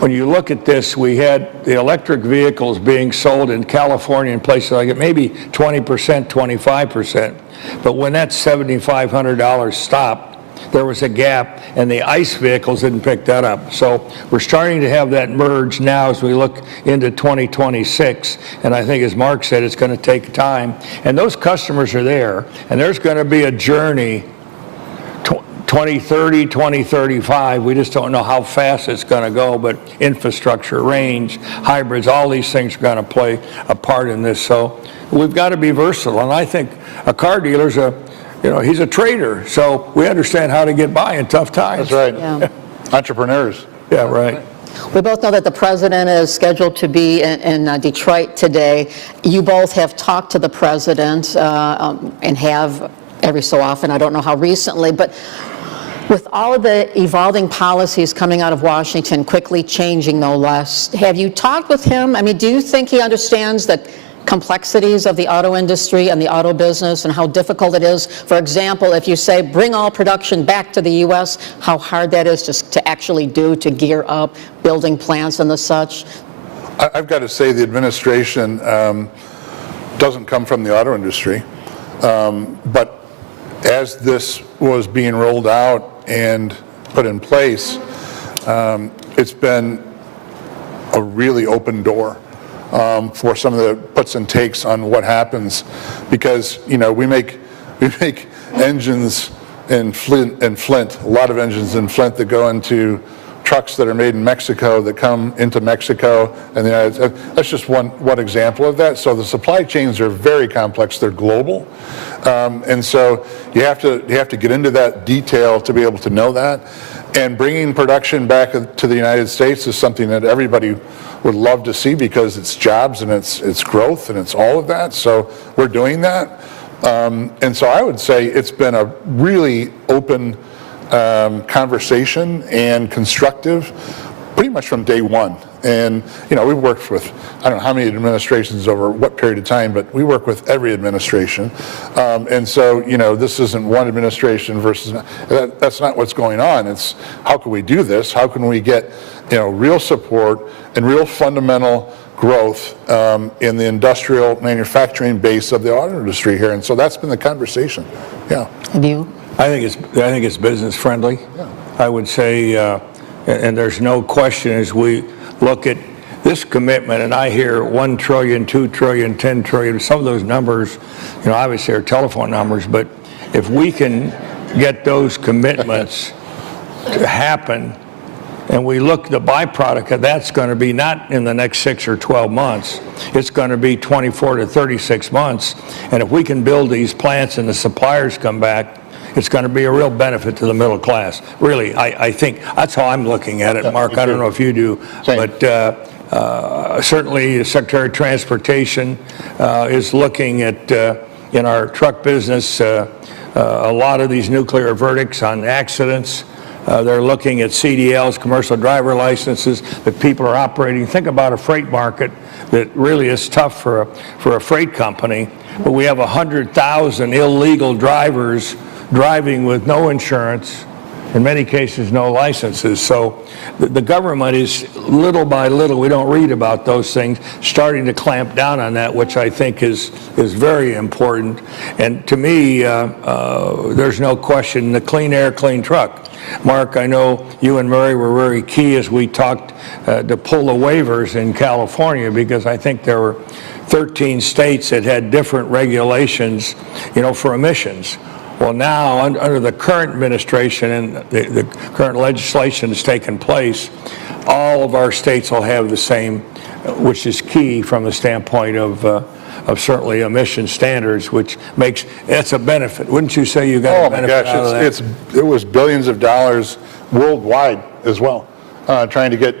When you look at this, we had the electric vehicles being sold in California and places like it, maybe 20%, 25%, but when that $7,500 stopped, there was a gap, and the ICE vehicles didn't pick that up. So we're starting to have that merge now as we look into 2026, and I think, as Mark said, it's going to take time. And those customers are there, and there's going to be a journey 2030, 2035. We just don't know how fast it's going to go, but infrastructure, range, hybrids, all these things are going to play a part in this. So we've got to be versatile, and I think a car dealer's he's a trader, so we understand how to get by in tough times. That's right. Yeah. Entrepreneurs. Yeah, right. We both know that the president is scheduled to be in Detroit today. You both have talked to the president and have every so often. I don't know how recently, but with all of the evolving policies coming out of Washington, quickly changing no less, have you talked with him? I mean, do you think he understands the complexities of the auto industry and the auto business and how difficult it is? For example, if you say bring all production back to the U.S., how hard that is to actually do, to gear up building plants and the such? I've got to say the administration doesn't come from the auto industry, but as this was being rolled out and put in place, it's been a really open door for some of the puts and takes on what happens, because we make engines in Flint, a lot of engines in Flint that go into trucks that are made in Mexico that come into Mexico, and that's just one example of that. So the supply chains are very complex; they're global, and so you have to get into that detail to be able to know that. And bringing production back to the United States is something that everybody would love to see, because it's jobs and it's growth and it's all of that. So we're doing that. And so I would say it's been a really open conversation and constructive pretty much from day one. And we've worked with, I don't know how many administrations over what period of time, but we work with every administration. And so, this isn't one administration versus, that's not what's going on. It's how can we do this? How can we get, real support and real fundamental growth in the industrial manufacturing base of the auto industry here? And so that's been the conversation. Yeah. And you? I think it's business friendly. Yeah. I would say, and there's no question as we look at this commitment, and I hear 1 trillion, 2 trillion, 10 trillion, some of those numbers, obviously are telephone numbers, but if we can get those commitments to happen, and we look, the byproduct of that's going to be not in the next 6 or 12 months, it's going to be 24 to 36 months, and if we can build these plants and the suppliers come back, it's going to be a real benefit to the middle class. Really, I think that's how I'm looking at it, Mark. I don't know if you do, but certainly the Secretary of Transportation is looking at, in our truck business, a lot of these nuclear verdicts on accidents. They're looking at CDLs, commercial driver licenses, that people are operating. Think about a freight market that really is tough for a freight company, but we have 100,000 illegal drivers driving with no insurance, in many cases no licenses. So the government is, little by little, we don't read about those things, starting to clamp down on that, which I think is very important. And to me, there's no question, the clean air, clean truck. Mark, I know you and Mary were very key as we talked to pull the waivers in California, because I think there were 13 states that had different regulations, for emissions. Well, now, under the current administration and the current legislation that's taken place, all of our states will have the same, which is key from the standpoint of certainly emission standards, which that's a benefit. Wouldn't you say you got a benefit out of that? It was billions of dollars worldwide as well, trying to get,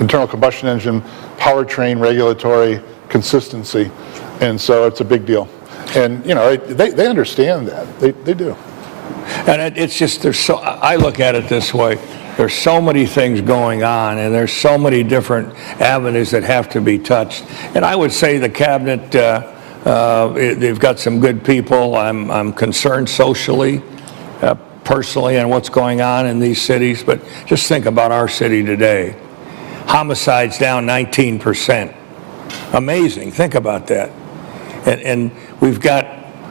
internal combustion engine powertrain regulatory consistency. And so it's a big deal. And, they understand that. They do. And it's just, I look at it this way. There's so many things going on, and there's so many different avenues that have to be touched. And I would say the cabinet, they've got some good people. I'm concerned socially, personally, on what's going on in these cities. But just think about our city today. Homicides down 19%. Amazing. Think about that. And we've got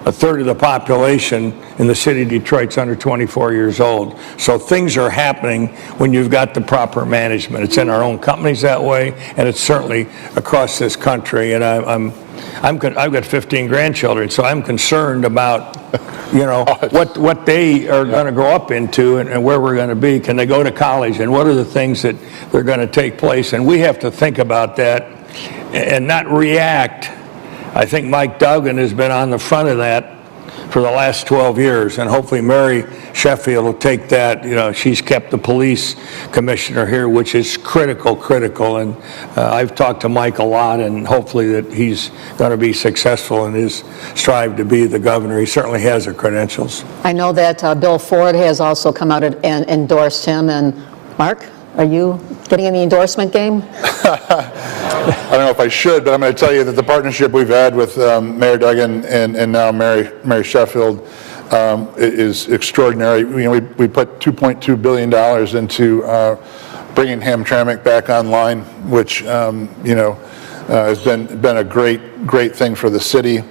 a third of the population in the city of Detroit's under 24 years old. So things are happening when you've got the proper management. It's in our own companies that way, and it's certainly across this country. And I've got 15 grandchildren, so I'm concerned about, what they are going to grow up into and where we're going to be. Can they go to college, and what are the things that they're going to take place? And we have to think about that and not react. I think Mike Duggan has been on the front of that for the last 12 years, and hopefully Mary Sheffield will take that. She's kept the police commissioner here, which is critical, and I've talked to Mike a lot, and hopefully that he's going to be successful in his strive to be the governor. He certainly has the credentials. I know that Bill Ford has also come out and endorsed him. And Mark, are you getting in the endorsement game? I don't know if I should, but I'm going to tell you that the partnership we've had with Mayor Duggan and now Mary Sheffield is extraordinary. We put $2.2 billion into bringing Hamtramck back online, which has been a great thing for the city.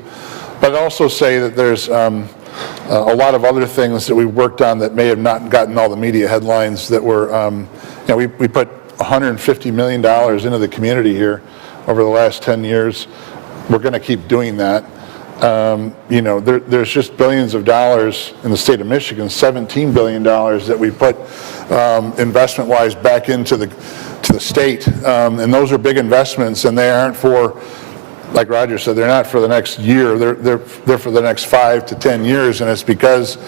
But I'd also say that there's a lot of other things that we worked on that may have not gotten all the media headlines that were, we put $150 million into the community here over the last 10 years. We're going to keep doing that. There's just billions of dollars in the state of Michigan, $17 billion that we put investment-wise back into the state. And those are big investments, and they aren't for, like Roger said, they're not for the next year. They're for the next 5 to 10 years, and it's because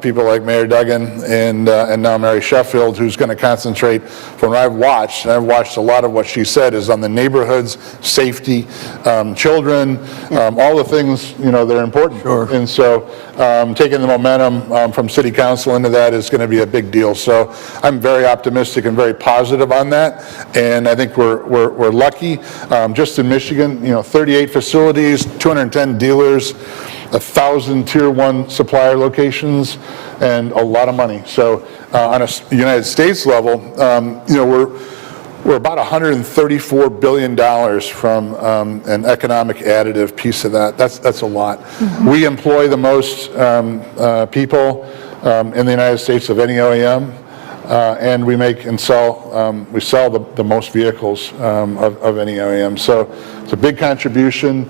people like Mayor Duggan and now Mary Sheffield, who's going to concentrate. From what I've watched, and I've watched a lot of what she said, is on the neighborhoods, safety, children, all the things that are important. Sure. And so taking the momentum from City Council into that is going to be a big deal. So I'm very optimistic and very positive on that, and I think we're lucky. Just in Michigan, 38 facilities, 210 dealers, 1,000 Tier 1 supplier locations, and a lot of money. So on a United States level, we're about $134 billion from an economic additive piece of that. That's a lot. Mm-hmm. We employ the most people in the United States of any OEM. And we make and sell, we sell the most vehicles of any OEM. So it's a big contribution.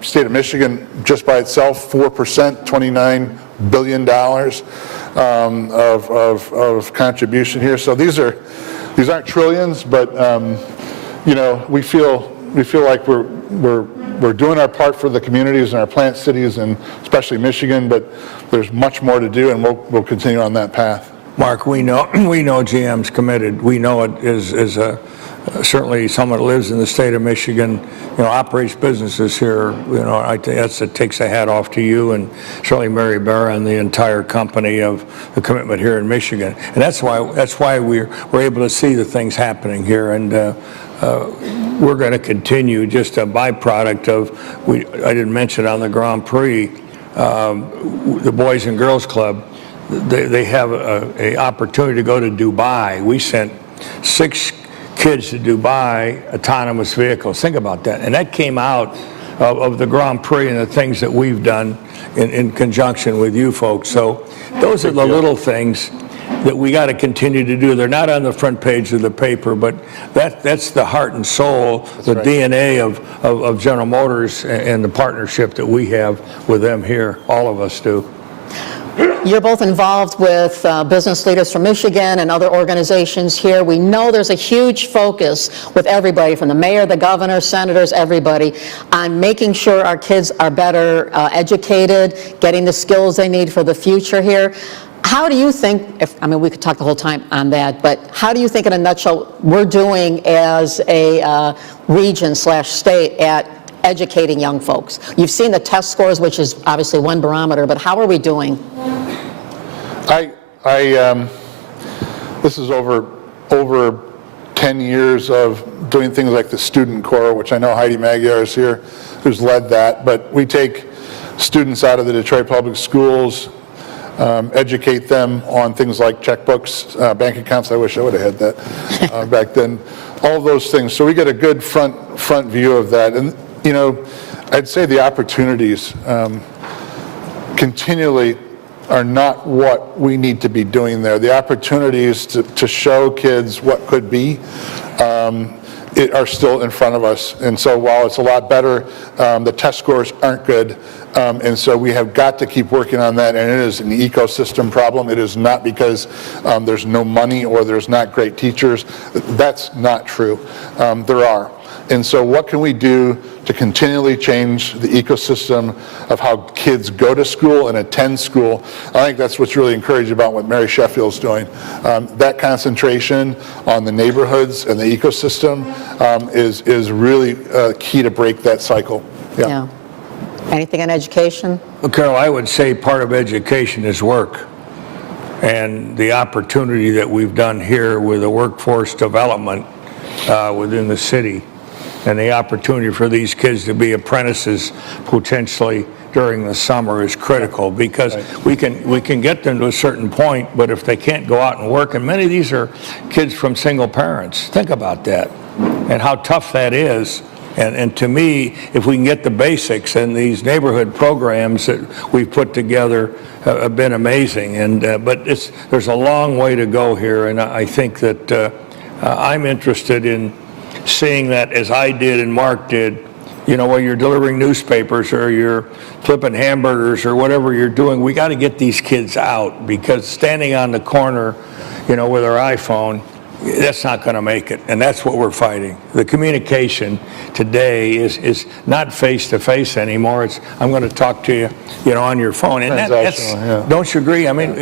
State of Michigan, just by itself, 4%, $29 billion of contribution here. So these aren't trillions, but we feel like we're doing our part for the communities and our plant cities, and especially Michigan. But there's much more to do, and we'll continue on that path. Mark, we know GM's committed. We know it is a certainly someone that lives in the state of Michigan, operates businesses here. I think that takes a hat off to you and certainly Mary Barra and the entire company of the commitment here in Michigan. And that's why we're able to see the things happening here. And we're going to continue, just a byproduct of, I didn't mention on the Grand Prix, the Boys and Girls Club, they have an opportunity to go to Dubai. We sent 6 kids to Dubai, autonomous vehicles. Think about that. And that came out of the Grand Prix and the things that we've done in conjunction with you folks. So those are the little things that we got to continue to do. They're not on the front page of the paper, but that's the heart and soul, the DNA of General Motors and the partnership that we have with them here. All of us do. You're both involved with business leaders from Michigan and other organizations here. We know there's a huge focus with everybody, from the mayor, the governor, senators, everybody, on making sure our kids are better educated, getting the skills they need for the future here. How do you think, we could talk the whole time on that, but how do you think in a nutshell we're doing as a region/state at educating young folks? You've seen the test scores, which is obviously one barometer, but how are we doing? This is over 10 years of doing things like the Student Corps, which I know Heidi Magyar is here, who's led that. But we take students out of the Detroit Public Schools, educate them on things like checkbooks, bank accounts. I wish I would have had that back then. All of those things. So we get a good front view of that. And I'd say the opportunities continually are not what we need to be doing there. The opportunities to show kids what could be are still in front of us. And so while it's a lot better, the test scores aren't good. And so we have got to keep working on that, and it is an ecosystem problem. It is not because there's no money or there's not great teachers. That's not true. There are. And so what can we do to continually change the ecosystem of how kids go to school and attend school? I think that's what's really encouraging about what Mary Sheffield's doing. That concentration on the neighborhoods and the ecosystem is really key to break that cycle. Yeah. Anything on education? Well, Carol, I would say part of education is work. And the opportunity that we've done here with the workforce development within the city, and the opportunity for these kids to be apprentices potentially during the summer is critical, because we can get them to a certain point, but if they can't go out and work, and many of these are kids from single parents, think about that and how tough that is. And to me, if we can get the basics, and these neighborhood programs that we've put together have been amazing. And but there's a long way to go here, and I think that I'm interested in seeing that, as I did and Mark did, while you're delivering newspapers or you're flipping hamburgers or whatever you're doing, we got to get these kids out, because standing on the corner, with our iPhone, that's not going to make it, and that's what we're fighting. The communication today is not face-to-face anymore. It's, I'm going to talk to you, on your phone, and that's don't you agree? I mean,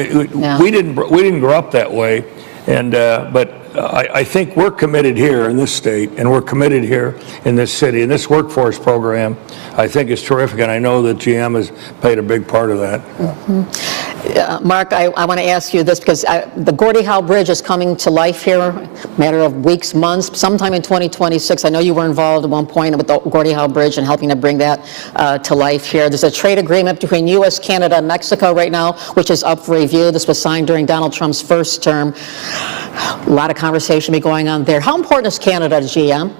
we didn't grow up that way, and but I think we're committed here in this state, and we're committed here in this city, and this workforce program, I think, is terrific, and I know that GM has played a big part of that. Mm-hmm. Mark, I want to ask you this, because the Gordie Howe Bridge is coming to life here, a matter of weeks, months, sometime in 2026. I know you were involved at one point with the Gordie Howe Bridge and helping to bring that to life here. There's a trade agreement between U.S., Canada, and Mexico right now, which is up for review. This was signed during Donald Trump's first term. A lot of conversation be going on there. How important is Canada to GM?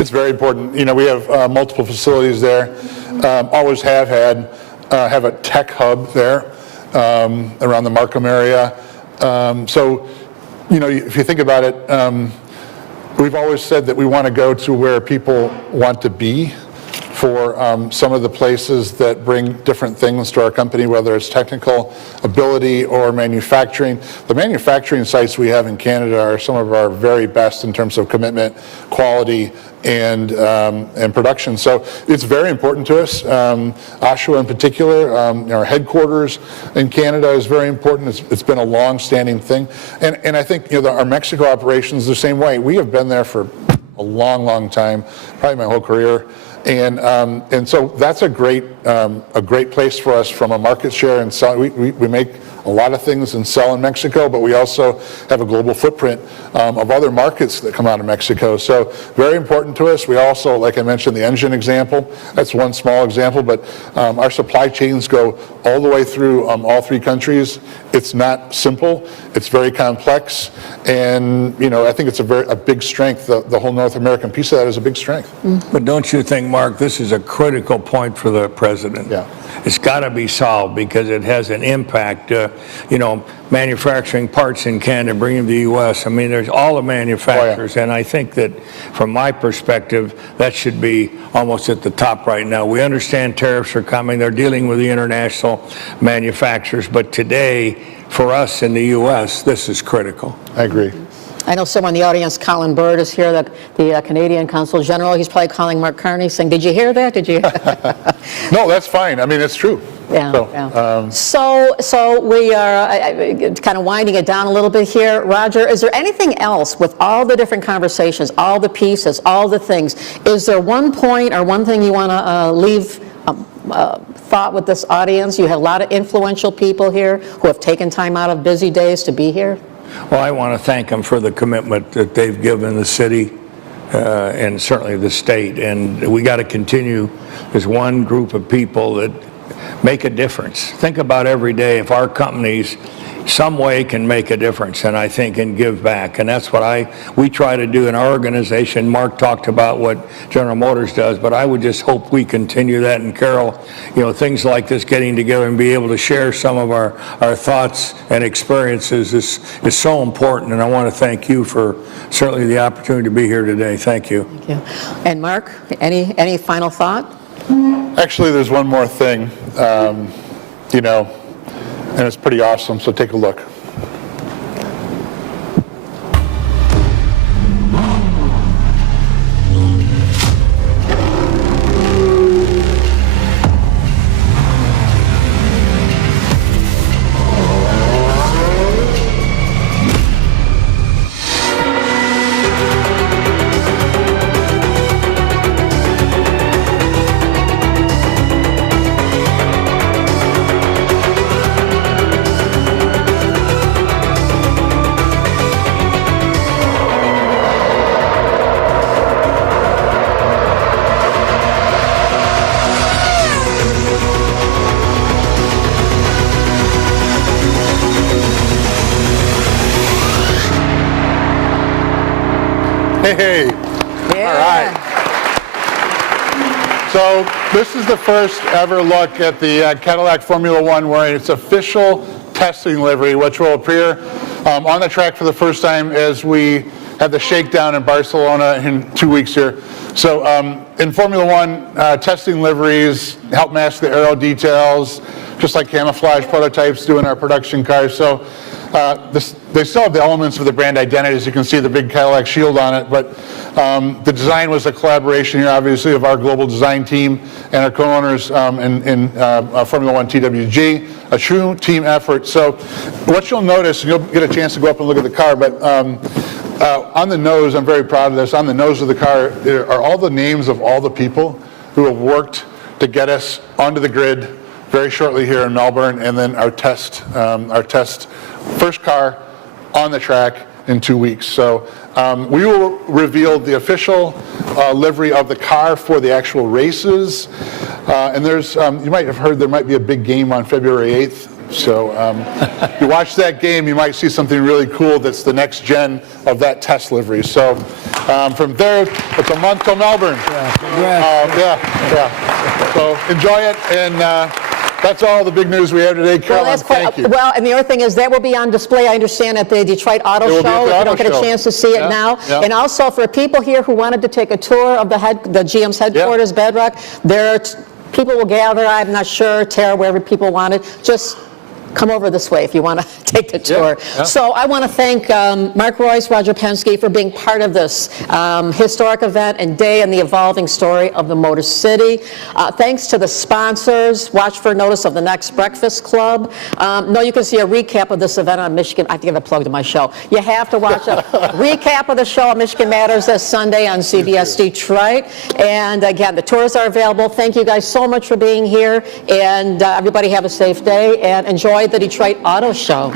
It's very important. We have multiple facilities there. Always have had, have a tech hub there around the Markham area. So, if you think about it, we've always said that we want to go to where people want to be for some of the places that bring different things to our company, whether it's technical ability or manufacturing. The manufacturing sites we have in Canada are some of our very best in terms of commitment, quality, and production. So it's very important to us. Oshawa in particular, our headquarters in Canada is very important. It's been a long-standing thing. And I think our Mexico operations the same way. We have been there for a long, long time, probably my whole career. And so that's a great place for us from a market share and sell. We make a lot of things and sell in Mexico, but we also have a global footprint of other markets that come out of Mexico. So very important to us. We also, like I mentioned, the engine example, that's one small example, but our supply chains go all the way through all three countries. It's not simple. It's very complex. And, I think it's a big strength. The whole North American piece of that is a big strength. But don't you think, Mark, this is a critical point for the president? Yeah. It's got to be solved because it has an impact. Manufacturing parts in Canada, bringing them to the U.S. I mean, there's all the manufacturers, and I think that from my perspective, that should be almost at the top right now. We understand tariffs are coming. They're dealing with the international manufacturers, but today, for us in the U.S., this is critical. I agree. I know someone in the audience, Colin Bird, is here, the Canadian Consul General. He's probably calling Mark Carney saying, did you hear that? Did you? No, that's fine. I mean, it's true. Yeah. So we are kind of winding it down a little bit here. Roger, is there anything else with all the different conversations, all the pieces, all the things? Is there one point or one thing you want to leave thought with this audience? You have a lot of influential people here who have taken time out of busy days to be here. Well, I want to thank them for the commitment that they've given the city and certainly the state. And we got to continue as one group of people that make a difference. Think about every day if our companies some way can make a difference, and I think, and give back. And that's what we try to do in our organization. Mark talked about what General Motors does, but I would just hope we continue that. And Carol, things like this, getting together and be able to share some of our thoughts and experiences is so important. And I want to thank you for certainly the opportunity to be here today. Thank you. Thank you. And Mark, any final thought? Actually, there's one more thing, and it's pretty awesome, so take a look. Hey. Yeah. All right. So this is the first ever look at the Cadillac Formula One wearing its official testing livery, which will appear on the track for the first time as we have the shakedown in Barcelona in 2 weeks here. So in Formula One, testing liveries help mask the aero details, just like camouflage prototypes do in our production cars. So they still have the elements of the brand identity, as you can see the big Cadillac shield on it, but the design was a collaboration here, obviously, of our global design team and our co-owners in Formula One TWG, a true team effort. So what you'll notice, and you'll get a chance to go up and look at the car, but on the nose, I'm very proud of this, on the nose of the car are all the names of all the people who have worked to get us onto the grid very shortly here in Melbourne, and then our test first car on the track in 2 weeks. So we will reveal the official livery of the car for the actual races. And there's, you might have heard there might be a big game on February 8th. So if you watch that game, you might see something really cool that's the next gen of that test livery. So from there, it's a month till Melbourne. Yeah. So enjoy it, and that's all the big news we have today. Caroline, thank you. Well, and the other thing is that will be on display, I understand, at the Detroit Auto Show. If you don't get a chance to see it now. Yeah. And also for people here who wanted to take a tour of the GM's headquarters, Bedrock, people will gather, I'm not sure, Tara, wherever people wanted. Just come over this way if you want to take the tour. Yeah. So I want to thank Mark Royce, Roger Penske for being part of this historic event and day and the evolving story of the Motor City. Thanks to the sponsors. Watch for notice of the next Breakfast Club. No, you can see a recap of this event on Michigan. I have to give a plug to my show. You have to watch a recap of the show on Michigan Matters this Sunday on CBS Detroit. And again, the tours are available. Thank you guys so much for being here. And everybody have a safe day and enjoy the Detroit Auto Show.